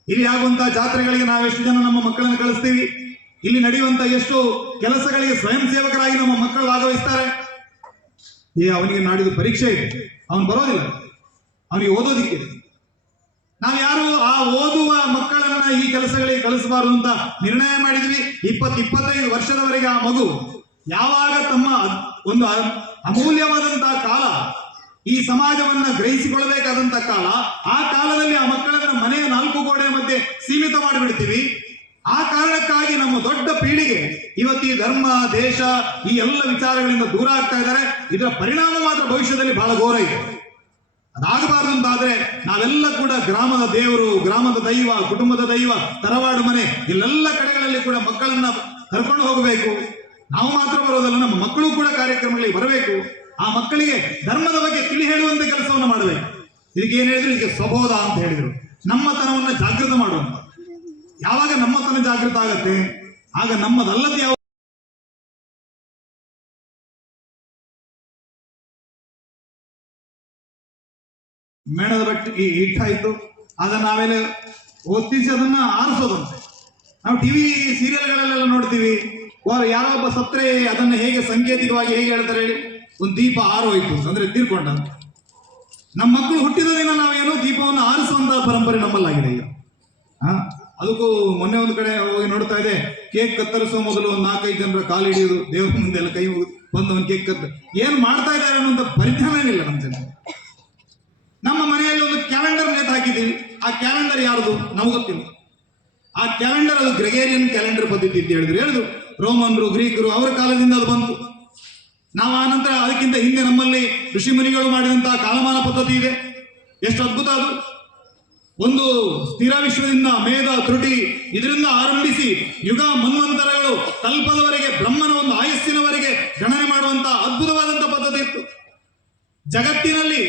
ಇಲ್ಲಿ ಆಗುವಂತಹ ಜಾತ್ರೆಗಳಿಗೆ ನಾವೆಷ್ಟು ಜನ ನಮ್ಮ ಮಕ್ಕಳನ್ನು ಕಳಿಸ್ತೀವಿ. ಇಲ್ಲಿ ನಡೆಯುವಂತ ಎಷ್ಟು ಕೆಲಸಗಳಿಗೆ ಸ್ವಯಂ ಸೇವಕರಾಗಿ ನಮ್ಮ ಮಕ್ಕಳು ಭಾಗವಹಿಸ್ತಾರೆ. ಅವನಿಗೆ ನಾಡಿದ್ದು ಪರೀಕ್ಷೆ ಇದೆ, ಅವನು ಬರೋದಿಲ್ಲ, ಅವನಿಗೆ ಓದೋದಿಕ್ಕೆ. ನಾವು ಯಾರು ಆ ಓದುವ ಮಕ್ಕಳನ್ನ ಈ ಕೆಲಸಗಳಿಗೆ ಕಳಿಸಬಾರದು ಅಂತ ನಿರ್ಣಯ ಮಾಡಿದ್ವಿ. 20-25 ವರ್ಷದವರೆಗೆ ಆ ಮಗು ಯಾವಾಗ ತಮ್ಮ ಒಂದು ಅಮೂಲ್ಯವಾದಂತಹ ಕಾಲ, ಈ ಸಮಾಜವನ್ನ ಗ್ರಹಿಸಿಕೊಳ್ಳಬೇಕಾದಂತ ಕಾಲ, ಆ ಕಾಲದಲ್ಲಿ ಆ ಮಕ್ಕಳನ್ನ ಮನೆಯ 4 ಗೋಡೆಯ ಮಧ್ಯೆ ಸೀಮಿತ ಮಾಡಿಬಿಡ್ತೀವಿ. ಆ ಕಾರಣಕ್ಕಾಗಿ ನಮ್ಮ ದೊಡ್ಡ ಪೀಳಿಗೆ ಇವತ್ತು ಈ ಧರ್ಮ, ದೇಶ, ಈ ಎಲ್ಲ ವಿಚಾರಗಳಿಂದ ದೂರ ಆಗ್ತಾ ಇದ್ದಾರೆ. ಇದರ ಪರಿಣಾಮ ಮಾತ್ರ ಭವಿಷ್ಯದಲ್ಲಿ ಬಹಳ ಘೋರ ಇದೆ. ಅದಾಗಬಾರದು ಅಂತಾದ್ರೆ ನಾವೆಲ್ಲ ಕೂಡ ಗ್ರಾಮದ ದೇವರು, ಗ್ರಾಮದ ದೈವ, ಕುಟುಂಬದ ದೈವ, ತರವಾಡು ಮನೆ, ಇಲ್ಲೆಲ್ಲ ಕಡೆಗಳಲ್ಲಿ ಕೂಡ ಮಕ್ಕಳನ್ನ ಕರ್ಕೊಂಡು ಹೋಗಬೇಕು. ನಾವು ಮಾತ್ರ ಬರೋದಲ್ಲ, ನಮ್ಮ ಮಕ್ಕಳು ಕೂಡ ಕಾರ್ಯಕ್ರಮಗಳಿಗೆ ಬರಬೇಕು. ಆ ಮಕ್ಕಳಿಗೆ ಧರ್ಮದ ಬಗ್ಗೆ ತಿಳಿ ಹೇಳುವಂತ ಕೆಲಸವನ್ನು ಮಾಡಬೇಕು. ಇದಕ್ಕೆ ಏನ್ ಹೇಳಿದ್ರು, ಇದಕ್ಕೆ ಸ್ವಬೋಧ ಅಂತ ಹೇಳಿದ್ರು. ನಮ್ಮತನವನ್ನ ಜಾಗೃತ ಮಾಡುವಂತ. ಯಾವಾಗ ನಮ್ಮತನ ಜಾಗೃತ ಆಗತ್ತೆ, ಆಗ ನಮ್ಮದಲ್ಲದ ಯಾವ ಮೇಣದ ಬಟ್ಟೆ ಇಟ್ಟಾಯ್ತು, ಅದನ್ನ ಆಮೇಲೆ ಒತ್ತಿಸಿ ಅದನ್ನ ಆರಿಸೋದಂತೆ. ನಾವು ಟಿವಿ ಸೀರಿಯಲ್ಗಳಲ್ಲೆಲ್ಲ ನೋಡ್ತೀವಿ, ಯಾರೋ ಒಬ್ಬ ಸತ್ರೆ ಅದನ್ನ ಹೇಗೆ ಸಾಂಕೇತಿಕವಾಗಿ ಹೇಗೆ ಹೇಳ್ತಾರೆ ಹೇಳಿ, ಒಂದು ದೀಪ ಆರೋಯ್ತು ಅಂದ್ರೆ ತೀರ್ಕೊಂಡ. ನಮ್ಮ ಮಕ್ಕಳು ಹುಟ್ಟಿದ ದಿನ ನಾವೇನೋ ದೀಪವನ್ನು ಆರಿಸುವಂತಹ ಪರಂಪರೆ ನಮ್ಮಲ್ಲಾಗಿದೆ ಈಗ. ಅದಕ್ಕೂ ಮೊನ್ನೆ ಒಂದು ಕಡೆ ಹೋಗಿ ನೋಡ್ತಾ ಇದೆ, ಕೇಕ್ ಕತ್ತರಿಸುವ ಮೊದಲು ಒಂದು 4-5 ಜನರ ಕಾಲು ಹಿಡಿಯುವುದು, ದೇವರ ಮುಂದೆ ಎಲ್ಲ ಕೈ ಬಂದು ಒಂದು ಕೇಕ್ ಏನು ಮಾಡ್ತಾ ಇದ್ದಾರೆ ಅನ್ನುವಂಥ ಪರಿಜ್ಞಾನ ಇಲ್ಲ ನಮ್ಮ ಜನ. ನಮ್ಮ ಮನೆಯಲ್ಲಿ ಒಂದು ಕ್ಯಾಲೆಂಡರ್ ನೇತು ಹಾಕಿದ್ದೀವಿ. ಆ ಕ್ಯಾಲೆಂಡರ್ ಯಾರ್ದು ನಮಗೆ ಗೊತ್ತಿಲ್ಲ. ಆ ಕ್ಯಾಲೆಂಡರ್ ಅದು ಗ್ರೆಗೇರಿಯನ್ ಕ್ಯಾಲೆಂಡರ್ ಪದ್ಧತಿ ಅಂತ ಹೇಳಿದ್ರು. ರೋಮನ್ರು, ಗ್ರೀಕರು ಅವರ ಕಾಲದಿಂದ ಅದು ಬಂತು. ನಾವು ಆ ನಂತರ ಅದಕ್ಕಿಂತ ಹಿಂದೆ ನಮ್ಮಲ್ಲಿ ಋಷಿ ಮುನಿಗಳು ಮಾಡಿದಂತಹ ಕಾಲಮಾನ ಪದ್ಧತಿ ಇದೆ. ಎಷ್ಟು ಅದ್ಭುತ ಅದು! ಒಂದು ಸ್ಥಿರ ವಿಶ್ವದಿಂದ ಮೇಧ, ತ್ರುಟಿ ಇದರಿಂದ ಆರಂಭಿಸಿ ಯುಗ, ಮನ್ವಂತರಗಳು, ಕಲ್ಪದವರೆಗೆ, ಬ್ರಹ್ಮನ ಒಂದು ಆಯಸ್ಸಿನವರೆಗೆ ಗಣನೆ ಮಾಡುವಂತಹ ಅದ್ಭುತವಾದಂತಹ ಪದ್ಧತಿ ಇತ್ತು. ಜಗತ್ತಿನಲ್ಲಿ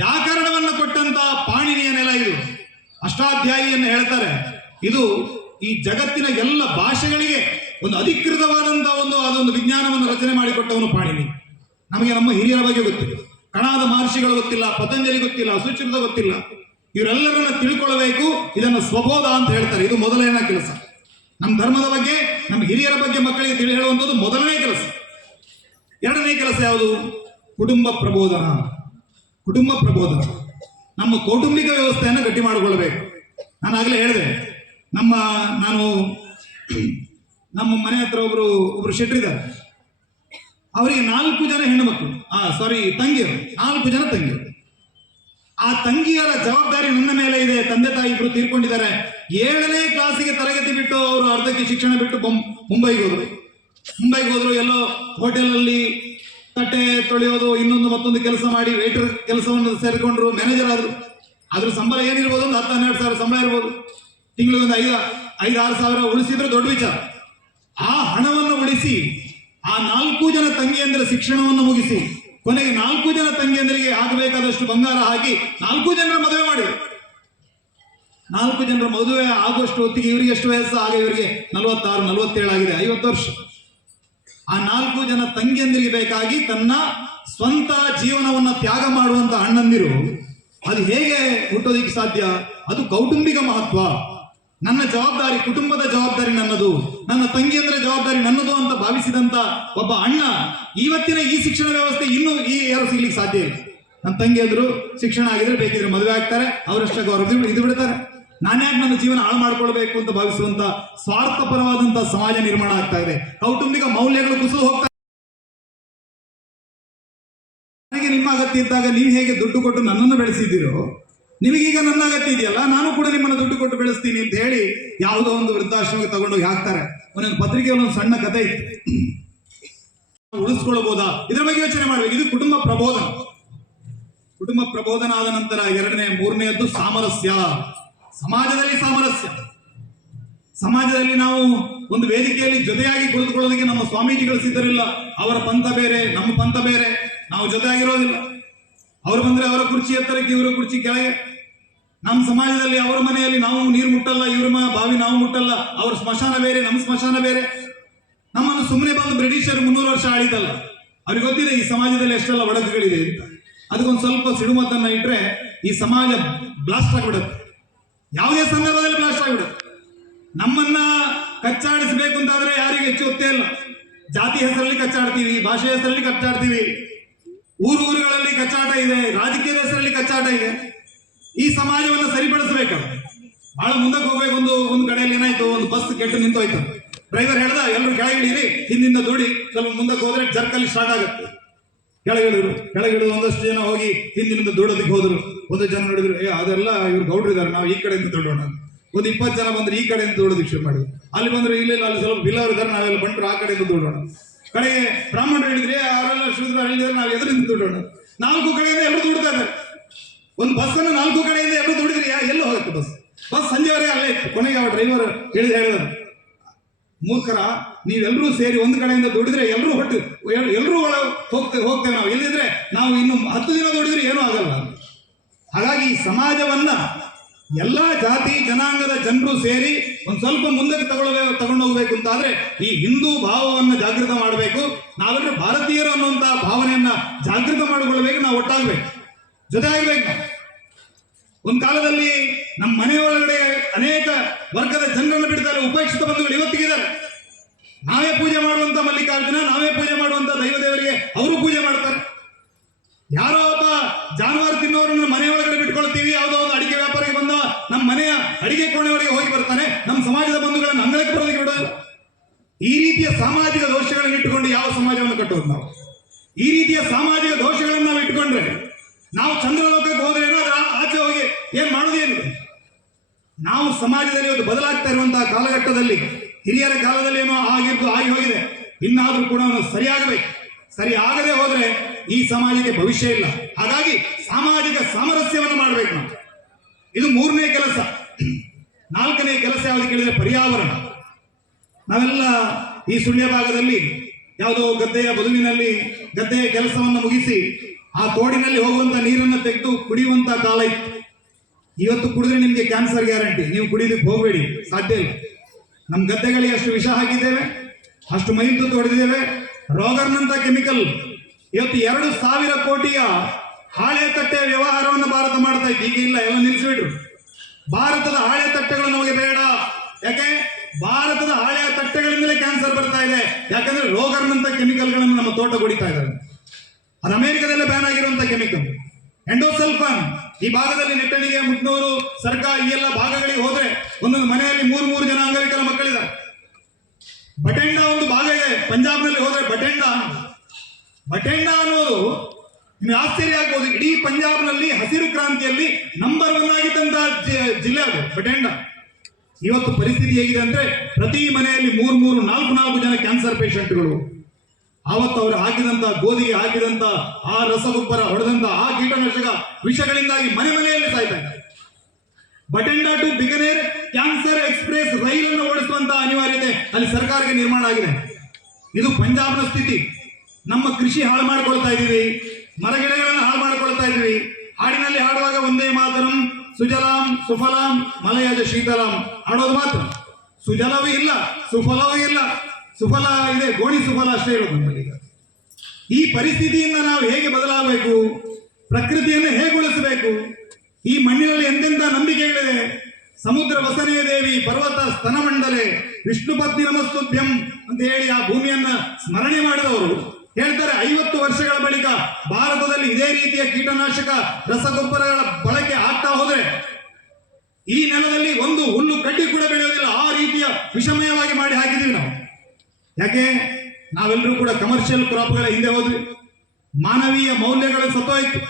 ವ್ಯಾಕರಣವನ್ನು ಕೊಟ್ಟಂತ ಪಾಣಿನಿಯ ನೆಲ ಇದು. ಅಷ್ಟಾಧ್ಯಾಯಿಯನ್ನು ಹೇಳ್ತಾರೆ. ಇದು ಈ ಜಗತ್ತಿನ ಎಲ್ಲ ಭಾಷೆಗಳಿಗೆ ಒಂದು ಅಧಿಕೃತವಾದಂತಹ ಅದೊಂದು ವಿಜ್ಞಾನವನ್ನು ರಚನೆ ಮಾಡಿಕೊಟ್ಟವನು ಪಾಣಿನಿ. ನಮಗೆ ನಮ್ಮ ಹಿರಿಯರ ಬಗ್ಗೆ ಗೊತ್ತಿಲ್ಲ, ಕಣಾದ ಮಹರ್ಷಿಗಳು ಗೊತ್ತಿಲ್ಲ, ಪತಂಜಲಿ ಗೊತ್ತಿಲ್ಲ, ಸುಶ್ರುತ ಗೊತ್ತಿಲ್ಲ. ಇವರೆಲ್ಲರನ್ನ ತಿಳ್ಕೊಳ್ಬೇಕು. ಇದನ್ನು ಸ್ವಬೋಧ ಅಂತ ಹೇಳ್ತಾರೆ. ಇದು ಮೊದಲನೇ ಕೆಲಸ. ನಮ್ಮ ಧರ್ಮದ ಬಗ್ಗೆ, ನಮ್ಮ ಹಿರಿಯರ ಬಗ್ಗೆ ಮಕ್ಕಳಿಗೆ ತಿಳಿ ಹೇಳುವಂಥದ್ದು ಮೊದಲನೇ ಕೆಲಸ. ಎರಡನೇ ಕೆಲಸ ಯಾವುದು? ಕುಟುಂಬ ಪ್ರಬೋಧನ. ಕುಟುಂಬ ಪ್ರಬೋಧನ, ನಮ್ಮ ಕೌಟುಂಬಿಕ ವ್ಯವಸ್ಥೆಯನ್ನು ಗಟ್ಟಿ ಮಾಡಿಕೊಳ್ಳಬೇಕು. ನಾನು ಆಗಲೇ ಹೇಳಿದೆ, ನಾನು ನಮ್ಮ ಮನೆ ಹತ್ರ ಒಬ್ರು ಶೆಟ್ರಿದ್ದಾರೆ. ಅವರಿಗೆ 4 ಜನ ಹೆಣ್ಣು ಮಕ್ಕಳು, ತಂಗಿಯರು, 4 ಜನ ತಂಗಿಯರು. ಆ ತಂಗಿಯರ ಜವಾಬ್ದಾರಿ ನನ್ನ ಮೇಲೆ ಇದೆ. ತಂದೆ ತಾಯಿ ಇಬ್ರು ತೀರ್ಕೊಂಡಿದ್ದಾರೆ. 7ನೇ ಕ್ಲಾಸಿಗೆ ತರಗತಿ ಬಿಟ್ಟು ಅವರು ಅರ್ಧಕ್ಕೆ ಶಿಕ್ಷಣ ಬಿಟ್ಟು ಮುಂಬೈಗೆ ಹೋದ್ರು. ಎಲ್ಲೋ ಹೋಟೆಲಲ್ಲಿ ತಟ್ಟೆ ತೊಳೆಯೋದು, ಇನ್ನೊಂದು ಮತ್ತೊಂದು ಕೆಲಸ ಮಾಡಿ ವೇಟರ್ ಕೆಲಸವನ್ನು ಸೇರಿಕೊಂಡ್ರು, ಮ್ಯಾನೇಜರ್ ಆದ್ರು. ಅದ್ರ ಸಂಬಳ ಏನಿರ್ಬೋದು, ಒಂದು 10-12 ಸಾವಿರ ಸಂಬಳ ಇರ್ಬೋದು. ತಿಂಗಳಿಗೆ ಒಂದು 5-6 ಸಾವಿರ ಉಳಿಸಿದ್ರೆ ದೊಡ್ಡ ವಿಚಾರ. ಆ ಹಣವನ್ನು ಉಳಿಸಿ ಆ 4 ಜನ ತಂಗಿಯಂದಿರ ಶಿಕ್ಷಣವನ್ನು ಮುಗಿಸಿ ಕೊನೆಗೆ 4 ಜನ ತಂಗಿಯಂದರಿಗೆ ಆಗಬೇಕಾದಷ್ಟು ಬಂಗಾರ ಹಾಕಿ 4 ಜನರ ಮದುವೆ ಮಾಡಿದರು. 4 ಜನರ ಮದುವೆ ಆಗುವಷ್ಟು ಹೊತ್ತಿಗೆ ಇವರಿಗೆ ಎಷ್ಟು ವಯಸ್ಸು? ಆಗ ಇವರಿಗೆ 46-47 ಆಗಿದೆ, 50 ವರ್ಷ. ಆ 4 ಜನ ತಂಗಿಯಂದಿರಿಗೆ ಬೇಕಾಗಿ ತನ್ನ ಸ್ವಂತ ಜೀವನವನ್ನ ತ್ಯಾಗ ಮಾಡುವಂತ ಅಣ್ಣಂದಿರು ಅದು ಹೇಗೆ ಹುಟ್ಟೋದಿಕ್ಕೆ ಸಾಧ್ಯ? ಅದು ಕೌಟುಂಬಿಕ ಮಹತ್ವ. ನನ್ನ ಜವಾಬ್ದಾರಿ, ಕುಟುಂಬದ ಜವಾಬ್ದಾರಿ ನನ್ನದು, ನನ್ನ ತಂಗಿಯಂದ್ರ ಜವಾಬ್ದಾರಿ ನನ್ನದು ಅಂತ ಭಾವಿಸಿದಂತ ಒಬ್ಬ ಅಣ್ಣ ಇವತ್ತಿನ ಈ ಶಿಕ್ಷಣ ವ್ಯವಸ್ಥೆ ಇನ್ನೂ ಯಾರು ಸಿಗ್ಲಿಕ್ಕೆ ಸಾಧ್ಯ ಇಲ್ಲ. ನನ್ನ ತಂಗಿಯಂದ್ರು ಶಿಕ್ಷಣ ಆಗಿದ್ರೆ ಬೇಕಿದ್ರೆ ಮದುವೆ ಆಗ್ತಾರೆ, ಅವರಷ್ಟ ಗೌರವ ಇದು ಬಿಡ್ತಾರೆ. ನಾನ್ಯಾಕೆ ನನ್ನ ಜೀವನ ಹಾಳು ಮಾಡ್ಕೊಳ್ಬೇಕು ಅಂತ ಭಾವಿಸುವಂತ ಸ್ವಾರ್ಥಪರವಾದಂತ ಸಮಾಜ ನಿರ್ಮಾಣ ಆಗ್ತಾ ಇದೆ. ಕೌಟುಂಬಿಕ ಮೌಲ್ಯಗಳು ಕುಸಿದು ಹೋಗ್ತಾ. ನನಗೆ ನಿಮ್ಮ ಅಗತ್ಯ ಇದ್ದಾಗ ನೀವು ಹೇಗೆ ದುಡ್ಡು ಕೊಟ್ಟು ನನ್ನನ್ನು ಬೆಳೆಸಿದ್ದೀರೋ, ನಿಮಗೀಗ ನನ್ನ ಅಗತ್ಯ ಇದೆಯಲ್ಲ, ನಾನು ಕೂಡ ನಿಮ್ಮನ್ನು ದುಡ್ಡು ಕೊಟ್ಟು ಬೆಳೆಸ್ತೀನಿ ಅಂತ ಹೇಳಿ ಯಾವುದೋ ಒಂದು ವೃದ್ಧಾಶ್ರಮಕ್ಕೆ ತಗೊಂಡೋಗಿ ಹಾಕ್ತಾರೆ. ಒಂದೊಂದು ಪತ್ರಿಕೆಯಲ್ಲಿ ಒಂದು ಸಣ್ಣ ಕಥೆ ಇತ್ತು, ಉಳಿಸ್ಕೊಳ್ಬಹುದಾ, ಇದ್ರ ಬಗ್ಗೆ ಯೋಚನೆ ಮಾಡ್ಬೇಕು. ಇದು ಕುಟುಂಬ ಪ್ರಬೋಧನ. ಕುಟುಂಬ ಪ್ರಬೋಧನ ಆದ ನಂತರ 2ನೇ-3ನೇದ್ದು ಸಾಮರಸ್ಯ. ಸಮಾಜದಲ್ಲಿ ಸಾಮರಸ್ಯ. ಸಮಾಜದಲ್ಲಿ ನಾವು ಒಂದು ವೇದಿಕೆಯಲ್ಲಿ ಜೊತೆಯಾಗಿ ಕುಳಿತುಕೊಳ್ಳೋದಕ್ಕೆ ನಮ್ಮ ಸ್ವಾಮೀಜಿಗಳು ಸಿದ್ಧರಿಲ್ಲ. ಅವರ ಪಂಥ ಬೇರೆ, ನಮ್ಮ ಪಂಥ ಬೇರೆ, ನಾವು ಜೊತೆಯಾಗಿರೋದಿಲ್ಲ. ಅವರು ಬಂದ್ರೆ ಅವರ ಕುರ್ಚಿ ಎತ್ತರಕ್ಕೆ, ಇವರ ಕುರ್ಚಿ ಕೆಳಗೆ. ನಮ್ಮ ಸಮಾಜದಲ್ಲಿ ಅವರ ಮನೆಯಲ್ಲಿ ನಾವು ನೀರು ಮುಟ್ಟಲ್ಲ, ಇವ್ರ ಬಾವಿ ನಾವು ಮುಟ್ಟಲ್ಲ. ಅವ್ರ ಸ್ಮಶಾನ ಬೇರೆ, ನಮ್ಮ ಸ್ಮಶಾನ ಬೇರೆ. ನಮ್ಮನ್ನು ಸುಮ್ಮನೆ ಬಂದು ಬ್ರಿಟಿಷರು 300 ವರ್ಷ ಆಳಿದಲ್ಲ. ಅವ್ರಿಗೆ ಗೊತ್ತಿದೆ ಈ ಸಮಾಜದಲ್ಲಿ ಎಷ್ಟೆಲ್ಲ ಒಡಕುಗಳಿದೆ ಅಂತ. ಅದಕ್ಕೊಂದು ಸ್ವಲ್ಪ ಸಿಡುಮದ್ದನ್ನ ಇಟ್ರೆ ಈ ಸಮಾಜ ಬ್ಲಾಸ್ಟ್ ಆಗಿಬಿಡುತ್ತೆ. ಯಾವುದೇ ಸಂದರ್ಭದಲ್ಲಿ ಬ್ಲಾಸ್ಟ್ ಆಗಿಬಿಡುತ್ತೆ. ನಮ್ಮನ್ನ ಕಚ್ಚಾಡಿಸಬೇಕು ಅಂತಾದ್ರೆ ಯಾರಿಗೆ ಹೆಚ್ಚು ಗೊತ್ತೇ ಇಲ್ಲ. ಜಾತಿ ಹೆಸರಲ್ಲಿ ಕಚ್ಚಾಡ್ತೀವಿ, ಭಾಷೆ ಹೆಸರಲ್ಲಿ ಕಚ್ಚಾಡ್ತೀವಿ, ಊರುಗಳಲ್ಲಿ ಕಚ್ಚಾಟ ಇದೆ, ರಾಜಕೀಯದ ಹೆಸರಲ್ಲಿ ಕಚ್ಚಾಟ ಇದೆ. ಈ ಸಮಾಜವನ್ನು ಸರಿಪಡಿಸಬೇಕಲ್ಲ, ಬಹಳ ಮುಂದಕ್ಕೆ ಹೋಗ್ಬೇಕು. ಒಂದು ಕಡೆಯಲ್ಲಿ ಏನಾಯ್ತು, ಒಂದು ಬಸ್ ಕೆಟ್ಟು ನಿಂತೋಯ್ತು. ಡ್ರೈವರ್ ಹೇಳ್ದ, ಎಲ್ಲರೂ ಕೆಳಗಿಳಿರಿ, ಹಿಂದಿಂದ ದೂಡಿ, ಸ್ವಲ್ಪ ಮುಂದಕ್ಕೆ ಹೋದ್ರೆ ಜರ್ಕಲ್ಲಿ ಸ್ಟಾರ್ಟ್ ಆಗುತ್ತೆ. ಕೆಳಗಿಳಿದು ಒಂದಷ್ಟು ಜನ ಹೋಗಿ ಹಿಂದಿನಿಂದ ದೂಡೋದಕ್ಕೆ ಹೋದ್ರು. ಒಂದು ಜನ ನೋಡಿದ್ರು, ಅದೆಲ್ಲ ಇವ್ರು ಗೌಡ್ರು ಇದಾರೆ, ನಾವು ಈ ಕಡೆಯಿಂದ ದೂಡೋಣ. ಒಂದು 20 ಜನ ಬಂದ್ರೆ ಈ ಕಡೆಯಿಂದ ದೂಡೋದಕ್ಕೆ ಶುರು ಮಾಡಿದ್ರು. ಅಲ್ಲಿ ಬಂದ್ರು, ಇಲ್ಲ ಅಲ್ಲಿ ಸ್ವಲ್ಪ ಬಿಲ್ಲವರು ಇದ್ದಾರೆ, ನಾವೆಲ್ಲ ಬಂಟರು ಆ ಕಡೆಯಿಂದ ದೂಡೋಣ. ಕಡೆಗೆ ಬ್ರಾಹ್ಮಣರು ಹೇಳಿದ್ರೆ, ಅವರೆಲ್ಲ ಶೂದ್ರ ಹೇಳಿದ್ರೆ ನಾವು ಎದರಿಂದ ದೂಡೋಣ. 4 ಕಡೆಯಿಂದ ಎಲ್ಲರೂ ದೂಡ್ತಾ ಇದ್ದಾರೆ. ಒಂದು ಬಸ್ ಅನ್ನು 4 ಕಡೆಯಿಂದ ಎಲ್ಲರೂ ದೂಡಿದ್ರೆ ಎಲ್ಲೂ ಹೋಗುತ್ತೆ ಬಸ್ ಸಂಜೆವರೆಗೆ ಅಲ್ಲೇ ಇತ್ತು. ಕೊನೆಗೆ ಅವ್ರ ಡ್ರೈವರ್ ಹೇಳಿದ್ರು, ಮೂರ್ಖರ, ನೀವೆಲ್ಲರೂ ಸೇರಿ ಒಂದು ಕಡೆಯಿಂದ ದುಡಿದ್ರೆ ಎಲ್ಲರೂ ಹೋಗ್ತೇವೆ ನಾವು. ಎಲ್ಲಿದ್ರೆ ನಾವು ಇನ್ನು 10 ದಿನ ದುಡಿದ್ರೆ ಏನೂ ಆಗಲ್ಲ. ಹಾಗಾಗಿ ಈ ಸಮಾಜವನ್ನ ಎಲ್ಲಾ ಜಾತಿ ಜನಾಂಗದ ಜನರು ಸೇರಿ ಒಂದು ಸ್ವಲ್ಪ ಮುಂದಕ್ಕೆ ತಗೊಂಡು ಹೋಗ್ಬೇಕು ಅಂತಾದ್ರೆ ಈ ಹಿಂದೂ ಭಾವವನ್ನು ಜಾಗೃತ ಮಾಡಬೇಕು. ನಾವೆಲ್ಲರೂ ಭಾರತೀಯರು ಅನ್ನುವಂತಹ ಭಾವನೆಯನ್ನ ಜಾಗೃತ ಮಾಡಿಕೊಳ್ಬೇಕು. ನಾವು ಒಟ್ಟಾಗ್ಬೇಕು, ಜೊತೆ ಆಗ್ಬೇಕು. ಒಂದು ಕಾಲದಲ್ಲಿ ನಮ್ಮ ಮನೆಯ ಒಳಗಡೆ ಅನೇಕ ವರ್ಗದ ಜನರನ್ನು ಬಿಡ್ತಾರೆ, ಉಪೇಕ್ಷಿತ ಬಂಧುಗಳು ಇವತ್ತಿಗಿದ್ದಾರೆ. ನಾವೇ ಪೂಜೆ ಮಾಡುವಂತ ಮಲ್ಲಿಕಾರ್ಜುನ, ನಾವೇ ಪೂಜೆ ಮಾಡುವಂತ ದೈವದೇವರಿಗೆ ಅವರು ಪೂಜೆ ಮಾಡ್ತಾರೆ. ಯಾರೋ ಒಬ್ಬ ಜಾನುವಾರು ತಿನ್ನೋರನ್ನ ಮನೆಯೊಳಗಡೆ ಬಿಟ್ಕೊಳ್ತೀವಿ. ಯಾವುದೋ ಒಂದು ಅಡಿಗೆ ವ್ಯಾಪಾರಿಗೆ ಬಂದ ನಮ್ಮ ಮನೆಯ ಅಡಿಗೆ ಕೋಣೆಯೊಳಗೆ ಹೋಗಿ ಬರ್ತಾನೆ. ನಮ್ಮ ಸಮಾಜದ ಬಂಧುಗಳನ್ನು ಅಂಗಳಕ್ಕೆ ಬರೋದಕ್ಕೆ ಬಿಡೋದು. ಈ ರೀತಿಯ ಸಾಮಾಜಿಕ ದೋಷಗಳನ್ನು ಇಟ್ಟುಕೊಂಡು ಯಾವ ಸಮಾಜವನ್ನು ಕಟ್ಟೋದು ನಾವು? ಈ ರೀತಿಯ ಸಾಮಾಜಿಕ ದೋಷಗಳನ್ನು ನಾವು ಇಟ್ಕೊಂಡ್ರೆ ನಾವು ಚಂದ್ರಲೋಕಕ್ಕೆ ಹೋದ್ರೆ ಆಚೆ ಹೋಗಿ ಏನ್ ಮಾಡೋದೇನಿದೆ? ನಾವು ಸಮಾಜದಲ್ಲಿ ಒಂದು ಬದಲಾಗ್ತಾ ಇರುವಂತಹ ಕಾಲಘಟ್ಟದಲ್ಲಿ, ಹಿರಿಯರ ಕಾಲದಲ್ಲಿ ಏನೋ ಆಗಿ ಹೋಗಿದೆ, ಇನ್ನಾದ್ರೂ ಕೂಡ ಸರಿಯಾಗಬೇಕು. ಸರಿ ಆಗದೆ ಹೋದ್ರೆ ಈ ಸಮಾಜಕ್ಕೆ ಭವಿಷ್ಯ ಇಲ್ಲ. ಹಾಗಾಗಿ ಸಾಮಾಜಿಕ ಸಾಮರಸ್ಯವನ್ನು ಮಾಡಬೇಕು ನಾವು. ಇದು 3ನೇ ಕೆಲಸ. 4ನೇ ಕೆಲಸ ಯಾವುದು ಕೇಳಿದ್ರೆ ಪರ್ಯಾವರಣ. ನಾವೆಲ್ಲ ಈ ಸುಳ್ಯ ಭಾಗದಲ್ಲಿ ಯಾವುದೋ ಗದ್ದೆಯ ಬದುವಿನಲ್ಲಿ ಗದ್ದೆಯ ಕೆಲಸವನ್ನು ಮುಗಿಸಿ ಆ ತೋಡಿನಲ್ಲಿ ಹೋಗುವಂತ ನೀರನ್ನು ತೆಗೆದು ಕುಡಿಯುವಂತ ಕಾಲ ಇತ್ತು. ಇವತ್ತು ಕುಡಿದ್ರೆ ನಿಮಗೆ ಕ್ಯಾನ್ಸರ್ ಗ್ಯಾರಂಟಿ. ನೀವು ಕುಡಿಯೋದಕ್ಕೆ ಹೋಗಬೇಡಿ, ಸಾಧ್ಯ ಇಲ್ಲ. ನಮ್ಮ ಗದ್ದೆಗಳಿಗೆ ಅಷ್ಟು ವಿಷ ಹಾಕಿದ್ದೇವೆ, ಅಷ್ಟು ಮೈತುತ್ತು ಹೊಡೆದಿದ್ದೇವೆ. ರೋಗರ್ನಂತ ಕೆಮಿಕಲ್. ಇವತ್ತು 2,000 ಕೋಟಿಯ ಹಾಳೆ ತಟ್ಟೆಯ ವ್ಯವಹಾರವನ್ನು ಭಾರತ ಮಾಡ್ತಾ ಇತ್ತು. ಈಗ ಇಲ್ಲ, ಎಲ್ಲ ನಿಲ್ಲಿಸಿಬಿಟ್ರು. ಭಾರತದ ಹಾಳೆ ತಟ್ಟೆಗಳು ನಮಗೆ ಬೇಡ. ಯಾಕೆ? ಭಾರತದ ಹಾಳೆಯ ತಟ್ಟೆಗಳಿಂದಲೇ ಕ್ಯಾನ್ಸರ್ ಬರ್ತಾ ಇದೆ. ಯಾಕಂದ್ರೆ ರೋಗರ್ನಂತ ಕೆಮಿಕಲ್ಗಳನ್ನು ನಮ್ಮ ತೋಟ ಹೊಡಿತಾ ಇದ್ದಾರೆ. ಅದು ಅಮೆರಿಕದಲ್ಲೇ ಬ್ಯಾನ್ ಆಗಿರುವಂತ ಕೆಮಿಕಲ್ ಎಂಡೋಸಲ್ಫಾನ್. ಈ ಭಾಗದಲ್ಲಿ ನೆಟ್ಟಣಿಗೆ, ಮುಟ್ನೂರು, ಸರ್ಕಾ ಈ ಎಲ್ಲ ಭಾಗಗಳಿಗೆ ಹೋದ್ರೆ ಒಂದೊಂದು ಮನೆಯಲ್ಲಿ 3 ಜನ ಅಂಗವಿಕಲ ಮಕ್ಕಳಿದ್ದಾರೆ. ಬಟೆಂಡ ಒಂದು ಭಾಗ ಇದೆ ಪಂಜಾಬ್ನಲ್ಲಿ ಹೋದ್ರೆ, ಬಟೆಂಡ ಅನ್ನೋದು ನಿಮ್ಗೆ ಆಶ್ಚರ್ಯ ಆಗ್ಬೋದು. ಇಡೀ ಪಂಜಾಬ್ನಲ್ಲಿ ಹಸಿರು ಕ್ರಾಂತಿಯಲ್ಲಿ ನಂಬರ್ 1 ಆಗಿದ್ದಂತಹ ಜಿಲ್ಲೆ ಅದು ಬಟೆಂಡ. ಇವತ್ತು ಪರಿಸ್ಥಿತಿ ಹೇಗಿದೆ ಅಂದ್ರೆ ಪ್ರತಿ ಮನೆಯಲ್ಲಿ 3-4 ಜನ ಕ್ಯಾನ್ಸರ್ ಪೇಷಂಟ್ಗಳು. ಆವತ್ತು ಅವರು ಹಾಕಿದಂತ ಗೋಧಿಗೆ ಹಾಕಿದಂತ ಆ ರಸಗೊಬ್ಬರ ಹೊಡೆದಂತ ಆ ಕೀಟನಾಶಕ ವಿಷಗಳಿಂದಾಗಿ ಮನೆಯಲ್ಲಿ ಸಾಯ್ತಾ ಇದ್ದಾರೆ. ಬಟೆಂಡ ಟು ಬಿಕನೇರ್ ಕ್ಯಾನ್ಸರ್ ಎಕ್ಸ್ಪ್ರೆಸ್ ರೈಲನ್ನು ಓಡಿಸುವಂತಹ ಅನಿವಾರ್ಯತೆ ಅಲ್ಲಿ ಸರ್ಕಾರಕ್ಕೆ ನಿರ್ಮಾಣ ಆಗಿದೆ. ಇದು ಪಂಜಾಬ್ನ ಸ್ಥಿತಿ. ನಮ್ಮ ಕೃಷಿ ಹಾಳು ಮಾಡ್ಕೊಳ್ತಾ ಇದೀವಿ, ಮರಗಿಡಗಳನ್ನು ಹಾಳು ಮಾಡ್ಕೊಳ್ತಾ ಇದೀವಿ. ಹಾಡಿನಲ್ಲಿ ಹಾಡುವಾಗ ಒಂದೇ ಮಾತರಂ ಸುಜಲಾಂ ಸುಫಲಾಂ ಮಲಯಜ ಶೀತಲಾಂ ಹಾಡೋದು ಮಾತ್ರ. ಸುಜಲವೂ ಇಲ್ಲ, ಸುಫಲವೂ ಇಲ್ಲ. ಸುಫಲ ಇದೆ, ಗೋಣಿ ಸುಫಲ ಅಷ್ಟೇ ಇರೋದು ನಮ್ಮಲ್ಲಿ. ಈ ಪರಿಸ್ಥಿತಿಯಿಂದ ನಾವು ಹೇಗೆ ಬದಲಾಗಬೇಕು? ಪ್ರಕೃತಿಯನ್ನು ಹೇಗೆ ಉಳಿಸಬೇಕು? ಈ ಮಣ್ಣಿನಲ್ಲಿ ಎಂತೆಂಥ ನಂಬಿಕೆಗಳಿದೆ. ಸಮುದ್ರ ವಸನೆಯ ದೇವಿ, ಪರ್ವತ ಸ್ತನಮಂಡಲೆ, ವಿಷ್ಣು ಪತ್ನಿ ನಮಸ್ತುಭ್ಯಂ ಅಂತ ಹೇಳಿ ಆ ಭೂಮಿಯನ್ನ ಸ್ಮರಣೆ ಮಾಡಿದವರು ಹೇಳ್ತಾರೆ, 50 ವರ್ಷಗಳ ಬಳಿಕ ಭಾರತದಲ್ಲಿ ಇದೇ ರೀತಿಯ ಕೀಟನಾಶಕ ರಸಗೊಬ್ಬರಗಳ ಬಳಕೆ ಆಗ್ತಾ ಹೋದ್ರೆ ಈ ನೆಲದಲ್ಲಿ ಒಂದು ಹುಲ್ಲು ಕಡ್ಡಿ ಕೂಡ ಬೆಳೆಯೋದಿಲ್ಲ. ಆ ರೀತಿಯ ವಿಷಮಯವಾಗಿ ಮಾಡಿ ಹಾಕಿದೀವಿ ನಾವು. ಯಾಕೆ? ನಾವೆಲ್ಲರೂ ಕೂಡ ಕಮರ್ಷಿಯಲ್ ಕ್ರಾಪ್ಗಳ ಹಿಂದೆ ಹೋದ್ವಿ. ಮಾನವೀಯ ಮೌಲ್ಯಗಳು ಸತ್ತೋಯ್ತು.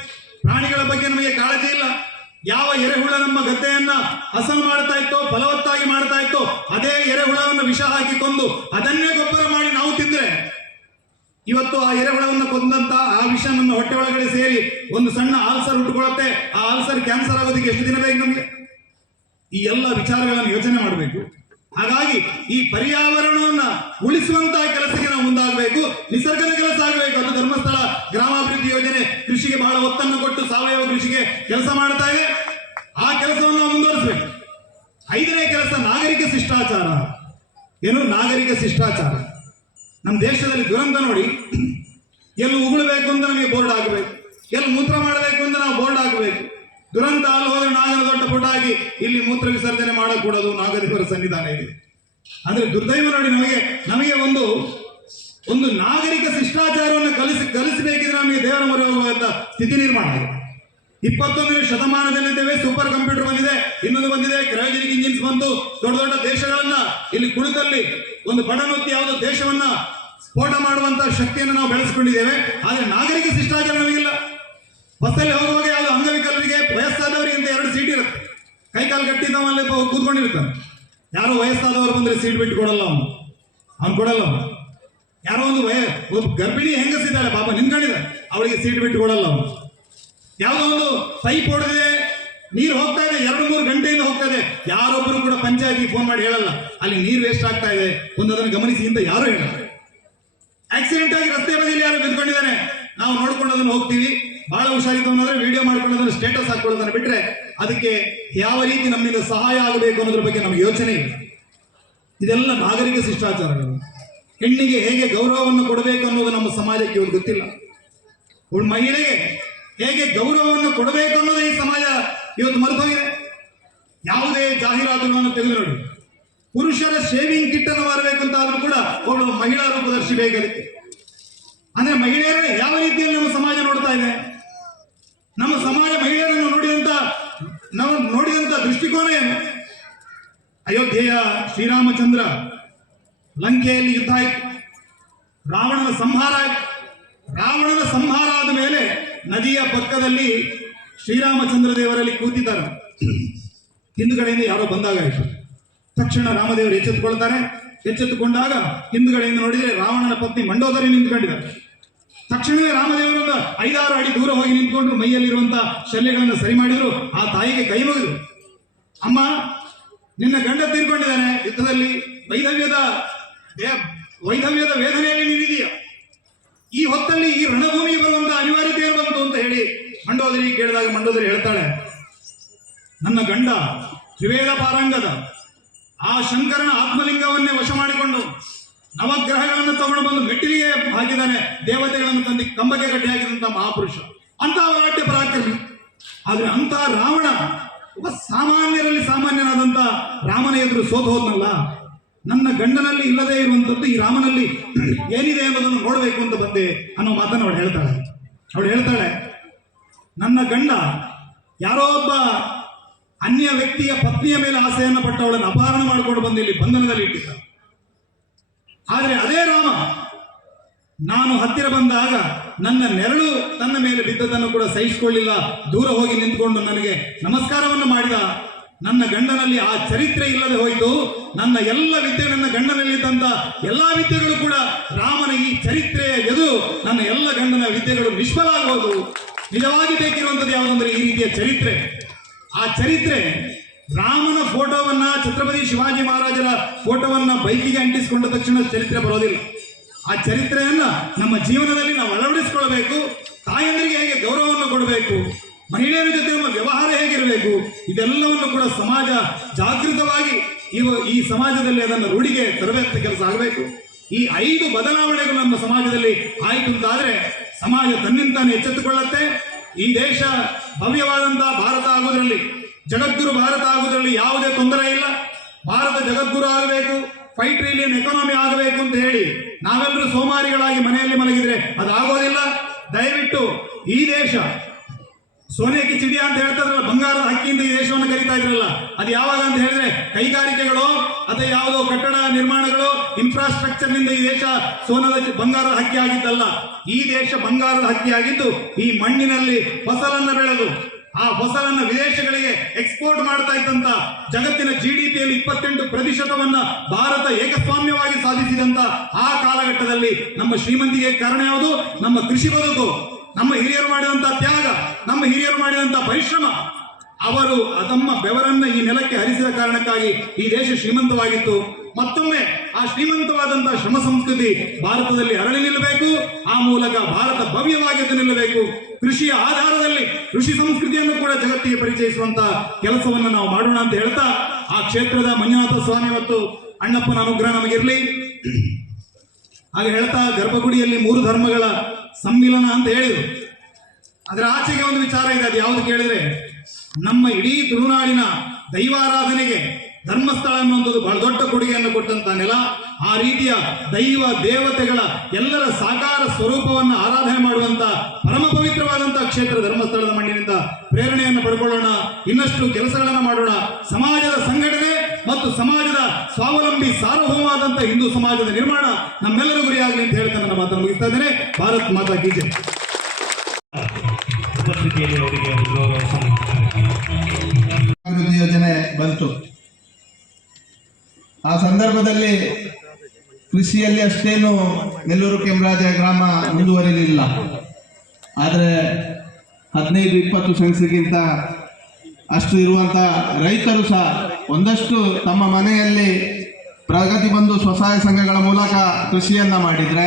ಪ್ರಾಣಿಗಳ ಬಗ್ಗೆ ನಮಗೆ ಕಾಳಜಿ ಇಲ್ಲ. ಯಾವ ಎರೆಹುಳ ನಮ್ಮ ಗದ್ದೆಯನ್ನ ಹಸನು ಮಾಡ್ತಾ ಇತ್ತೋ, ಫಲವತ್ತಾಗಿ ಮಾಡ್ತಾ ಇತ್ತೋ, ಅದೇ ಎರೆಹುಳವನ್ನು ವಿಷ ಹಾಕಿ ಕೊಂದು ಅದನ್ನೇ ಗೊಬ್ಬರ ಮಾಡಿ ನಾವು ತಿಂದ್ರೆ ಇವತ್ತು ಆ ಎರೆಹುಳವನ್ನು ಕೊಂದಂತ ಆ ವಿಷ ನಮ್ಮ ಹೊಟ್ಟೆ ಒಳಗಡೆ ಸೇರಿ ಒಂದು ಸಣ್ಣ ಆಲ್ಸರ್ ಹುಟ್ಟುಕೊಳ್ಳುತ್ತೆ. ಆ ಆಲ್ಸರ್ ಕ್ಯಾನ್ಸರ್ ಆಗೋದಕ್ಕೆ ಎಷ್ಟು ದಿನ ಬೇಕು ನಮಗೆ? ಈ ಎಲ್ಲ ವಿಚಾರಗಳನ್ನು ಯೋಚನೆ ಮಾಡಬೇಕು. ಹಾಗಾಗಿ ಈ ಪರ್ಯಾವರಣವನ್ನ ಉಳಿಸುವಂತಹ ಕೆಲಸಕ್ಕೆ ನಾವು ಮುಂದಾಗಬೇಕು. ನಿಸರ್ಗದ ಕೆಲಸ ಆಗಬೇಕು. ಅದು ಧರ್ಮಸ್ಥಳ ಗ್ರಾಮಾಭಿವೃದ್ಧಿ ಯೋಜನೆ ಕೃಷಿಗೆ ಬಹಳ ಒತ್ತನ್ನು ಕೊಟ್ಟು ಸಾವಯವ ಕೃಷಿಗೆ ಕೆಲಸ ಮಾಡ್ತಾ ಇದೆ. ಆ ಕೆಲಸವನ್ನು ನಾವು ಮುಂದುವರಿಸಬೇಕು. 5ನೇ ಕೆಲಸ ನಾಗರಿಕ ಶಿಷ್ಟಾಚಾರ. ಏನು? ನಾಗರಿಕ ಶಿಷ್ಟಾಚಾರ. ನಮ್ಮ ದೇಶದಲ್ಲಿ ದುರಂತ ನೋಡಿ. ಎಲ್ಲಿ ಉಗುಳಬೇಕು ಅಂತ ನಮಗೆ ಬೋರ್ಡ್ ಆಗಬೇಕು, ಎಲ್ಲಿ ಮೂತ್ರ ಮಾಡಬೇಕು ಅಂತ ನಾವು ಬೋರ್ಡ್ ಆಗಬೇಕು. ದುರಂತ ಅಲ್ಲಿ ಹೋದ್ರೆ ನಾಗನ ದೊಡ್ಡ ಪುಟ ಆಗಿ ಇಲ್ಲಿ ಮೂತ್ರ ವಿಸರ್ಜನೆ ಮಾಡಕೂಡದು, ನಾಗದೇವರ ಸನ್ನಿಧಾನ ಇದೆ. ಅಂದ್ರೆ ದುರ್ದೈವ ನೋಡಿ, ನಮಗೆ ಒಂದು ನಾಗರಿಕ ಶಿಷ್ಟಾಚಾರವನ್ನು ಕಲಿಸಬೇಕಿದ್ರೆ ನಮಗೆ ದೇವರ ಮೊರೆ ಹೋಗುವಂತ ಸ್ಥಿತಿ ನಿರ್ಮಾಣ ಆಗಿದೆ. 21ನೇ ಶತಮಾನದಲ್ಲಿದ್ದೇವೆ. ಸೂಪರ್ ಕಂಪ್ಯೂಟರ್ ಬಂದಿದೆ, ಇನ್ನೊಂದು ಬಂದಿದೆ, ಕ್ರಯೋಜನಿಕ್ ಇಂಜಿನ್ಸ್ ಬಂದು ದೊಡ್ಡ ದೊಡ್ಡ ದೇಶಗಳನ್ನ ಇಲ್ಲಿ ಕುಳಿತಲ್ಲಿ ಒಂದು ಬಡನೊತ್ತಿ ಯಾವುದೋ ದೇಶವನ್ನ ಸ್ಫೋಟ ಮಾಡುವಂತ ಶಕ್ತಿಯನ್ನು ನಾವು ಬೆಳೆಸ್ಕೊಂಡಿದ್ದೇವೆ. ಆದ್ರೆ ನಾಗರಿಕ ಶಿಷ್ಟಾಚಾರ ನಮಗಿಲ್ಲ. ಬಸ್ಸಲ್ಲಿ ಹೋಗುವಾಗ ಯಾವುದು ಅಂಗವಿಕಲರಿಗೆ, ವಯಸ್ಸಾದವರಿಗೆ ಅಂತ 2 ಸೀಟ್ ಇರುತ್ತೆ. ಕೈಕಾಲು ಕಟ್ಟಿದ್ದವಲ್ಲಿ ಕೂತ್ಕೊಂಡಿರ್ತಾನೆ. ಯಾರೋ ವಯಸ್ಸಾದವರು ಬಂದ್ರೆ ಸೀಟ್ ಬಿಟ್ಟು ಕೊಡಲ್ಲ, ಅವ್ನು ಕೊಡಲ್ಲ. ಯಾರೋ ಒಂದು ಗರ್ಭಿಣಿ ಹೆಂಗಸಿದ್ದಾಳೆ ಪಾಪ ನಿಂತ್ಕೊಂಡಿದೆ, ಅವಳಿಗೆ ಸೀಟ್ ಬಿಟ್ಟು ಕೊಡಲ್ಲ ಅವನು. ಯಾವುದೋ ಒಂದು ಪೈಪ್ ಹೊಡೆದಿದೆ, ನೀರು ಹೋಗ್ತಾ ಇದೆ, 2-3 ಗಂಟೆಯಿಂದ ಹೋಗ್ತಾ ಇದೆ, ಯಾರೊಬ್ಬರು ಕೂಡ ಪಂಚಾಯತಿಗೆ ಫೋನ್ ಮಾಡಿ ಹೇಳಲ್ಲ ಅಲ್ಲಿ ನೀರು ವೇಸ್ಟ್ ಆಗ್ತಾ ಇದೆ, ಅದನ್ನು ಗಮನಿಸಿ ಅಂತ ಯಾರು ಹೇಳಲ್ಲ. ಆಕ್ಸಿಡೆಂಟ್ ಆಗಿ ರಸ್ತೆ ಬದಿಯಲ್ಲಿ ಯಾರು ಬಿದ್ಕೊಂಡಿದ್ದಾನೆ, ನಾವು ನೋಡ್ಕೊಂಡು ಅದನ್ನು ಹೋಗ್ತೀವಿ. ಬಹಳ ಹುಷಾರಿದ್ದವನಾದ್ರೆ ವಿಡಿಯೋ ಮಾಡ್ಕೊಂಡು ಅದನ್ನು ಸ್ಟೇಟಸ್ ಹಾಕೊಳ್ಳೋದನ್ನ ಬಿಟ್ರೆ ಅದಕ್ಕೆ ಯಾವ ರೀತಿ ನಮ್ಮಿಂದ ಸಹಾಯ ಆಗಬೇಕು ಅನ್ನೋದ್ರ ಬಗ್ಗೆ ನಮ್ಗೆ ಯೋಚನೆ ಇಲ್ಲ. ಇದೆಲ್ಲ ನಾಗರಿಕ ಶಿಷ್ಟಾಚಾರಗಳು. ಹೆಣ್ಣಿಗೆ ಹೇಗೆ ಗೌರವವನ್ನು ಕೊಡಬೇಕು ಅನ್ನೋದು ನಮ್ಮ ಸಮಾಜಕ್ಕೆ ಇವತ್ತು ಗೊತ್ತಿಲ್ಲ. ಅವಳು ಮಹಿಳೆಗೆ ಹೇಗೆ ಗೌರವವನ್ನು ಕೊಡಬೇಕು ಅನ್ನೋದು ಈ ಸಮಾಜ ಇವತ್ತು ಮರೆತೋಗಿದೆ. ಯಾವುದೇ ಜಾಹೀರಾತುಗಳನ್ನು ತೆಗೆದು ನೋಡಿ, ಪುರುಷರ ಶೇವಿಂಗ್ ಕಿಟ್ ಅನ್ನು ಮಾರಬೇಕು ಅಂತ ಆದ್ರೂ ಕೂಡ ಅವಳು ಮಹಿಳಾ ರೂಪದರ್ಶಿ ಬೇಕು. ಅದಕ್ಕೆ ಅಂದ್ರೆ ಮಹಿಳೆಯರನ್ನು ಯಾವ ರೀತಿಯಲ್ಲಿ ನಮ್ಮ ಸಮಾಜ ನೋಡ್ತಾ ಇದೆ? ನಮ್ಮ ಸಮಾಜ ಮಹಿಳೆಯರನ್ನು ನಾವು ನೋಡಿದಂತ ದೃಷ್ಟಿಕೋನ ಏನು? ಅಯೋಧ್ಯೆಯ ಶ್ರೀರಾಮಚಂದ್ರ ಲಂಕೆಯಲ್ಲಿ ಯುದ್ಧ ಆಯಿತು, ರಾವಣನ ಸಂಹಾರ ಆದ ಮೇಲೆ ನದಿಯ ಪಕ್ಕದಲ್ಲಿ ಶ್ರೀರಾಮಚಂದ್ರ ದೇವರಲ್ಲಿ ಕೂತಿದ್ದಾರೆ. ಹಿಂದುಗಡೆಯಿಂದ ಯಾರೋ ಬಂದಾಗಾಯಿತು. ತಕ್ಷಣ ರಾಮದೇವರು ಎಚ್ಚೆತ್ತುಕೊಂಡಾಗ ಹಿಂದುಗಡೆಯಿಂದ ನೋಡಿದರೆ ರಾವಣನ ಪತ್ನಿ ಮಂಡೋದರಿ ನಿಂತ್ಕೊಂಡಿದ್ದಾರೆ. ತಕ್ಷಣವೇ ರಾಮದೇವರನ್ನ 5-6 ಅಡಿ ದೂರ ಹೋಗಿ ನಿಂತ್ಕೊಂಡ್ರು, ಮೈಯಲ್ಲಿರುವಂತಹ ಶಲ್ಯಗಳನ್ನು ಸರಿ ಮಾಡಿದ್ರು. ಆ ತಾಯಿಗೆ ಕೈ ಮುಗಿದ್ರು, ಅಮ್ಮ ನಿನ್ನ ಗಂಡ ತೀರ್ಕೊಂಡಿದ್ದಾನೆ ಯುದ್ಧದಲ್ಲಿ, ವೈಧವ್ಯದ ವೇದನೆಯಲ್ಲಿ ನೀನಿದೀಯ, ಈ ಹೊತ್ತಲ್ಲಿ ಈ ರಣಭೂಮಿಗೆ ಬರುವಂತಹ ಅನಿವಾರ್ಯತೆ ಬಂತು ಅಂತ ಹೇಳಿ ಮಂಡೋದರಿ ಕೇಳಿದಾಗ ಮಂಡೋದರಿ ಹೇಳ್ತಾಳೆ, ನನ್ನ ಗಂಡ ತ್ರಿವೇದ ಪಾರಂಗದ ಆ ಶಂಕರನ ಆತ್ಮಲಿಂಗವನ್ನೇ ವಶ ಮಾಡಿಕೊಂಡು ನವಗ್ರಹಗಳನ್ನು ತಗೊಂಡು ಬಂದು ಮೆಟ್ಟಿಲಿಗೆ ಹಾಕಿದ್ದಾನೆ, ದೇವತೆಗಳನ್ನು ತಂದು ಕಂಬಕ್ಕೆ ಕಟ್ಟಿ ಹಾಕಿದಂತ ಮಹಾಪುರುಷ, ಅಂತ ವರಾಟ್ಯ ಪರಾಕ್ರಮಿ. ಆದ್ರೆ ಅಂತ ರಾವಣ ಒಬ್ಬ ಸಾಮಾನ್ಯರಲ್ಲಿ ಸಾಮಾನ್ಯನಾದಂತ ರಾಮನ ಎದುರು ಸೋತು ಹೋದ್ನಲ್ಲ. ನನ್ನ ಗಂಡನಲ್ಲಿ ಇಲ್ಲದೆ ಇರುವಂತದ್ದು ಈ ರಾಮನಲ್ಲಿ ಏನಿದೆ ಅನ್ನೋದನ್ನು ನೋಡಬೇಕು ಅಂತ ಬಂದೆ ಅನ್ನೋ ಮಾತನ್ನು ಅವಳು ಹೇಳ್ತಾಳೆ, ನನ್ನ ಗಂಡ ಯಾರೋ ಒಬ್ಬ ಅನ್ಯ ವ್ಯಕ್ತಿಯ ಪತ್ನಿಯ ಮೇಲೆ ಆಸೆಯನ್ನು ಪಟ್ಟು ಅವಳನ್ನು ಅಪಹರಣ ಮಾಡಿಕೊಂಡು ಬಂದು ಇಲ್ಲಿ ಬಂಧನದಲ್ಲಿ ಇಟ್ಟಿದ್ದ. ಆದರೆ ಅದೇ ರಾಮ ನಾನು ಹತ್ತಿರ ಬಂದಾಗ ನನ್ನ ನೆರಳು ತನ್ನ ಮೇಲೆ ಬಿದ್ದದನ್ನು ಕೂಡ ಸಹಿಸಿಕೊಳ್ಳಿಲ್ಲ, ದೂರ ಹೋಗಿ ನಿಂತ್ಕೊಂಡು ನನಗೆ ನಮಸ್ಕಾರವನ್ನು ಮಾಡಿದ. ನನ್ನ ಗಂಡನಲ್ಲಿ ಆ ಚರಿತ್ರೆ ಇಲ್ಲದೆ ಹೋಯಿತು. ನನ್ನ ಎಲ್ಲ ವಿದ್ಯೆ, ನನ್ನ ಗಂಡನಲ್ಲಿದ್ದಂತ ಎಲ್ಲಾ ವಿದ್ಯೆಗಳು ಕೂಡ ರಾಮನ ಈ ಚರಿತ್ರೆಯ ಎದು ನನ್ನ ಎಲ್ಲ ಗಂಡನ ವಿದ್ಯೆಗಳು ನಿಷ್ಫಲ ಆಗೋದು. ನಿಜವಾಗಿ ಬೇಕಿರುವಂಥದ್ದು ಯಾವುದಂದ್ರೆ ಈ ರೀತಿಯ ಚರಿತ್ರೆ. ಆ ಚರಿತ್ರೆ ರಾಮನ ಫೋಟೋವನ್ನ, ಛತ್ರಪತಿ ಶಿವಾಜಿ ಮಹಾರಾಜರ ಫೋಟೋವನ್ನ ಬೈಕಿಗೆ ಅಂಟಿಸಿಕೊಂಡ ತಕ್ಷಣ ಚರಿತ್ರೆ ಬರೋದಿಲ್ಲ. ಆ ಚರಿತ್ರೆಯನ್ನ ನಮ್ಮ ಜೀವನದಲ್ಲಿ ನಾವು ಅಳವಡಿಸಿಕೊಳ್ಬೇಕು. ತಾಯಂದಿರಿಗೆ ಹೇಗೆ ಗೌರವವನ್ನು ಕೊಡಬೇಕು, ಮಹಿಳೆಯರ ಜೊತೆ ನಮ್ಮ ವ್ಯವಹಾರ ಹೇಗಿರಬೇಕು, ಇದೆಲ್ಲವನ್ನು ಕೂಡ ಸಮಾಜ ಜಾಗೃತವಾಗಿ ಈ ಸಮಾಜದಲ್ಲಿ ಅದನ್ನು ರೂಢಿಗೆ ತರಬೇತಿ ಕೆಲಸ ಆಗಬೇಕು. ಈ 5 ಬದಲಾವಣೆಗಳು ನಮ್ಮ ಸಮಾಜದಲ್ಲಿ ಆಯಿತು ಅಂತಾದ್ರೆ ಸಮಾಜ ತನ್ನಿಂತಾನೆ ಎಚ್ಚೆತ್ತುಕೊಳ್ಳುತ್ತೆ. ಈ ದೇಶ ಭವ್ಯವಾದಂತಹ ಭಾರತ ಆಗುವುದರಲ್ಲಿ, ಜಗದ್ಗುರು ಭಾರತ ಆಗುವುದರಲ್ಲಿ ಯಾವುದೇ ತೊಂದರೆ ಇಲ್ಲ. ಭಾರತ ಜಗದ್ಗುರು ಆಗಬೇಕು, 5 ಟ್ರಿಲಿಯನ್ ಎಕಾನಮಿ ಆಗಬೇಕು ಅಂತ ಹೇಳಿ ನಾವೆಲ್ಲರೂ ಸೋಮಾರಿಗಳಾಗಿ ಮನೆಯಲ್ಲಿ ಮಲಗಿದ್ರೆ ಅದಾಗೋದಿಲ್ಲ. ದಯವಿಟ್ಟು ಈ ದೇಶ ಸೋನೆ ಕಿ ಚಿಡಿಯಾ ಅಂತ ಹೇಳ್ತಾರಲ್ಲ, ಬಂಗಾರದ ಹಕ್ಕಿಯಿಂದ ಈ ದೇಶವನ್ನು ಕರೀತಾ ಇದ್ರಲ್ಲ, ಅದು ಯಾವಾಗ ಅಂತ ಹೇಳಿದ್ರೆ ಕೈಗಾರಿಕೆಗಳು ಅಥವಾ ಯಾವುದೋ ಕಟ್ಟಡ ನಿರ್ಮಾಣಗಳು, ಇನ್ಫ್ರಾಸ್ಟ್ರಕ್ಚರ್ ನಿಂದ ಈ ದೇಶ ಬಂಗಾರದ ಹಕ್ಕಿ ಆಗಿದ್ದಲ್ಲ. ಈ ದೇಶ ಬಂಗಾರದ ಹಕ್ಕಿ ಆಗಿದ್ದು ಈ ಮಣ್ಣಿನಲ್ಲಿ ಫಸಲನ್ನು ಬೆಳೆದು ಆ ಫಸಲನ್ನು ವಿದೇಶಗಳಿಗೆ ಎಕ್ಸ್ಪೋರ್ಟ್ ಮಾಡ್ತಾ ಇದ್ದಂತ, ಜಗತ್ತಿನ GDPಯಲ್ಲಿ 28% ಭಾರತ ಏಕಸ್ವಾಮ್ಯವಾಗಿ ಸಾಧಿಸಿದಂತ ಆ ಕಾಲಘಟ್ಟದಲ್ಲಿ ನಮ್ಮ ಶ್ರೀಮಂತಿಗೆ ಕಾರಣ ಯಾವುದು? ನಮ್ಮ ಕೃಷಿ ಬದುಕು, ನಮ್ಮ ಹಿರಿಯರು ಮಾಡಿದಂತ ತ್ಯಾಗ, ನಮ್ಮ ಹಿರಿಯರು ಮಾಡಿದಂತ ಪರಿಶ್ರಮ. ಅವರು ತಮ್ಮ ಬೆವರನ್ನ ಈ ನೆಲಕ್ಕೆ ಹರಿಸಿದ ಕಾರಣಕ್ಕಾಗಿ ಈ ದೇಶ ಶ್ರೀಮಂತವಾಗಿತ್ತು. ಮತ್ತೊಮ್ಮೆ ಆ ಶ್ರೀಮಂತವಾದಂತಹ ಶ್ರಮ ಸಂಸ್ಕೃತಿ ಭಾರತದಲ್ಲಿ ಅರಳಿ ನಿಲ್ಲಬೇಕು. ಆ ಮೂಲಕ ಭಾರತ ಭವ್ಯವಾಗಿ ನಿಲ್ಲಬೇಕು. ಕೃಷಿಯ ಆಧಾರದಲ್ಲಿ ಕೃಷಿ ಸಂಸ್ಕೃತಿಯನ್ನು ಕೂಡ ಜಗತ್ತಿಗೆ ಪರಿಚಯಿಸುವಂತಹ ಕೆಲಸವನ್ನು ನಾವು ಮಾಡೋಣ ಅಂತ ಹೇಳ್ತಾ, ಆ ಕ್ಷೇತ್ರದ ಮಂಜುನಾಥ ಸ್ವಾಮಿ ಮತ್ತು ಅಣ್ಣಪ್ಪನ ಅನುಗ್ರಹ ನಮಗಿರಲಿ ಹಾಗೆ ಹೇಳ್ತಾ, ಗರ್ಭಗುಡಿಯಲ್ಲಿ 3 ಧರ್ಮಗಳ ಸಮ್ಮಿಲನ ಅಂತ ಹೇಳಿದ್ರು. ಅದರ ಆಚೆಗೆ ಒಂದು ವಿಚಾರ ಇದೆ. ಅದು ಯಾವುದು ಕೇಳಿದ್ರೆ, ನಮ್ಮ ಇಡೀ ತುಳುನಾಡಿನ ದೈವಾರಾಧನೆಗೆ ಧರ್ಮಸ್ಥಳ ಅನ್ನುವಂಥದ್ದು ಬಹಳ ದೊಡ್ಡ ಕೊಡುಗೆಯನ್ನು ಕೊಟ್ಟಂತ ನೆಲ. ಆ ರೀತಿಯ ದೈವ ದೇವತೆಗಳ ಎಲ್ಲರ ಸಾಕಾರ ಸ್ವರೂಪವನ್ನು ಆರಾಧನೆ ಮಾಡುವಂತ ಪರಮ ಪವಿತ್ರವಾದಂತಹ ಕ್ಷೇತ್ರ ಧರ್ಮಸ್ಥಳದ ಮಣ್ಣಿನಿಂದ ಪ್ರೇರಣೆಯನ್ನು ಪಡ್ಕೊಳ್ಳೋಣ, ಇನ್ನಷ್ಟು ಕೆಲಸಗಳನ್ನು ಮಾಡೋಣ. ಸಮಾಜದ ಸಂಘಟನೆ ಮತ್ತು ಸಮಾಜದ ಸ್ವಾವಲಂಬಿ ಸಾರ್ವಭೌಮವಾದಂಥ ಹಿಂದೂ ಸಮಾಜದ ನಿರ್ಮಾಣ ನಮ್ಮೆಲ್ಲರ ಗುರಿಯಾಗಲಿ ಅಂತ ಹೇಳ್ತಾ ನನ್ನ ಮಾತನ್ನು ಮುಗಿಸ್ತಾ ಇದ್ದೇನೆ. ಭಾರತ್ ಮಾತಾ ಕಿ ಜೈ. ಉಪಸ್ಥಿತಿಯಲ್ಲಿ ಅವರಿಗೆ ಒಂದು ಗೌರವ ಸಲ್ಲಿಸುತ್ತಾರೆ. ಅಭಿವೃದ್ಧಿ ಯೋಜನೆ ಬಂತು. ಆ ಸಂದರ್ಭದಲ್ಲಿ ಕೃಷಿಯಲ್ಲಿ ಅಷ್ಟೇನು ನೆಲ್ಲೂರು ಕೆಂಬರಾಜ ಗ್ರಾಮ ಮುಂದುವರಿಲಿಲ್ಲ. ಆದರೆ 15-20 ಸೆನ್ಸ್ಗಿಂತ ಅಷ್ಟು ಇರುವಂಥ ರೈತರು ಸಹ ಒಂದಷ್ಟು ತಮ್ಮ ಮನೆಯಲ್ಲಿ ಪ್ರಗತಿ ಬಂಧು ಸ್ವಸಹಾಯ ಸಂಘಗಳ ಮೂಲಕ ಕೃಷಿಯನ್ನು ಮಾಡಿದರೆ,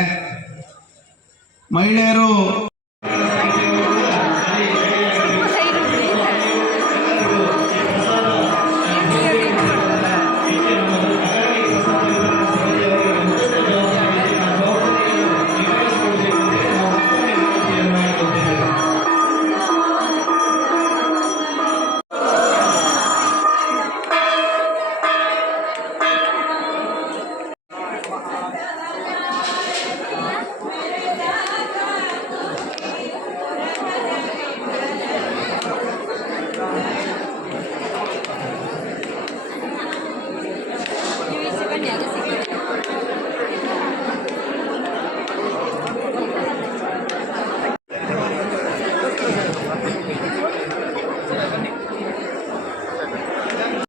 ಮಹಿಳೆಯರು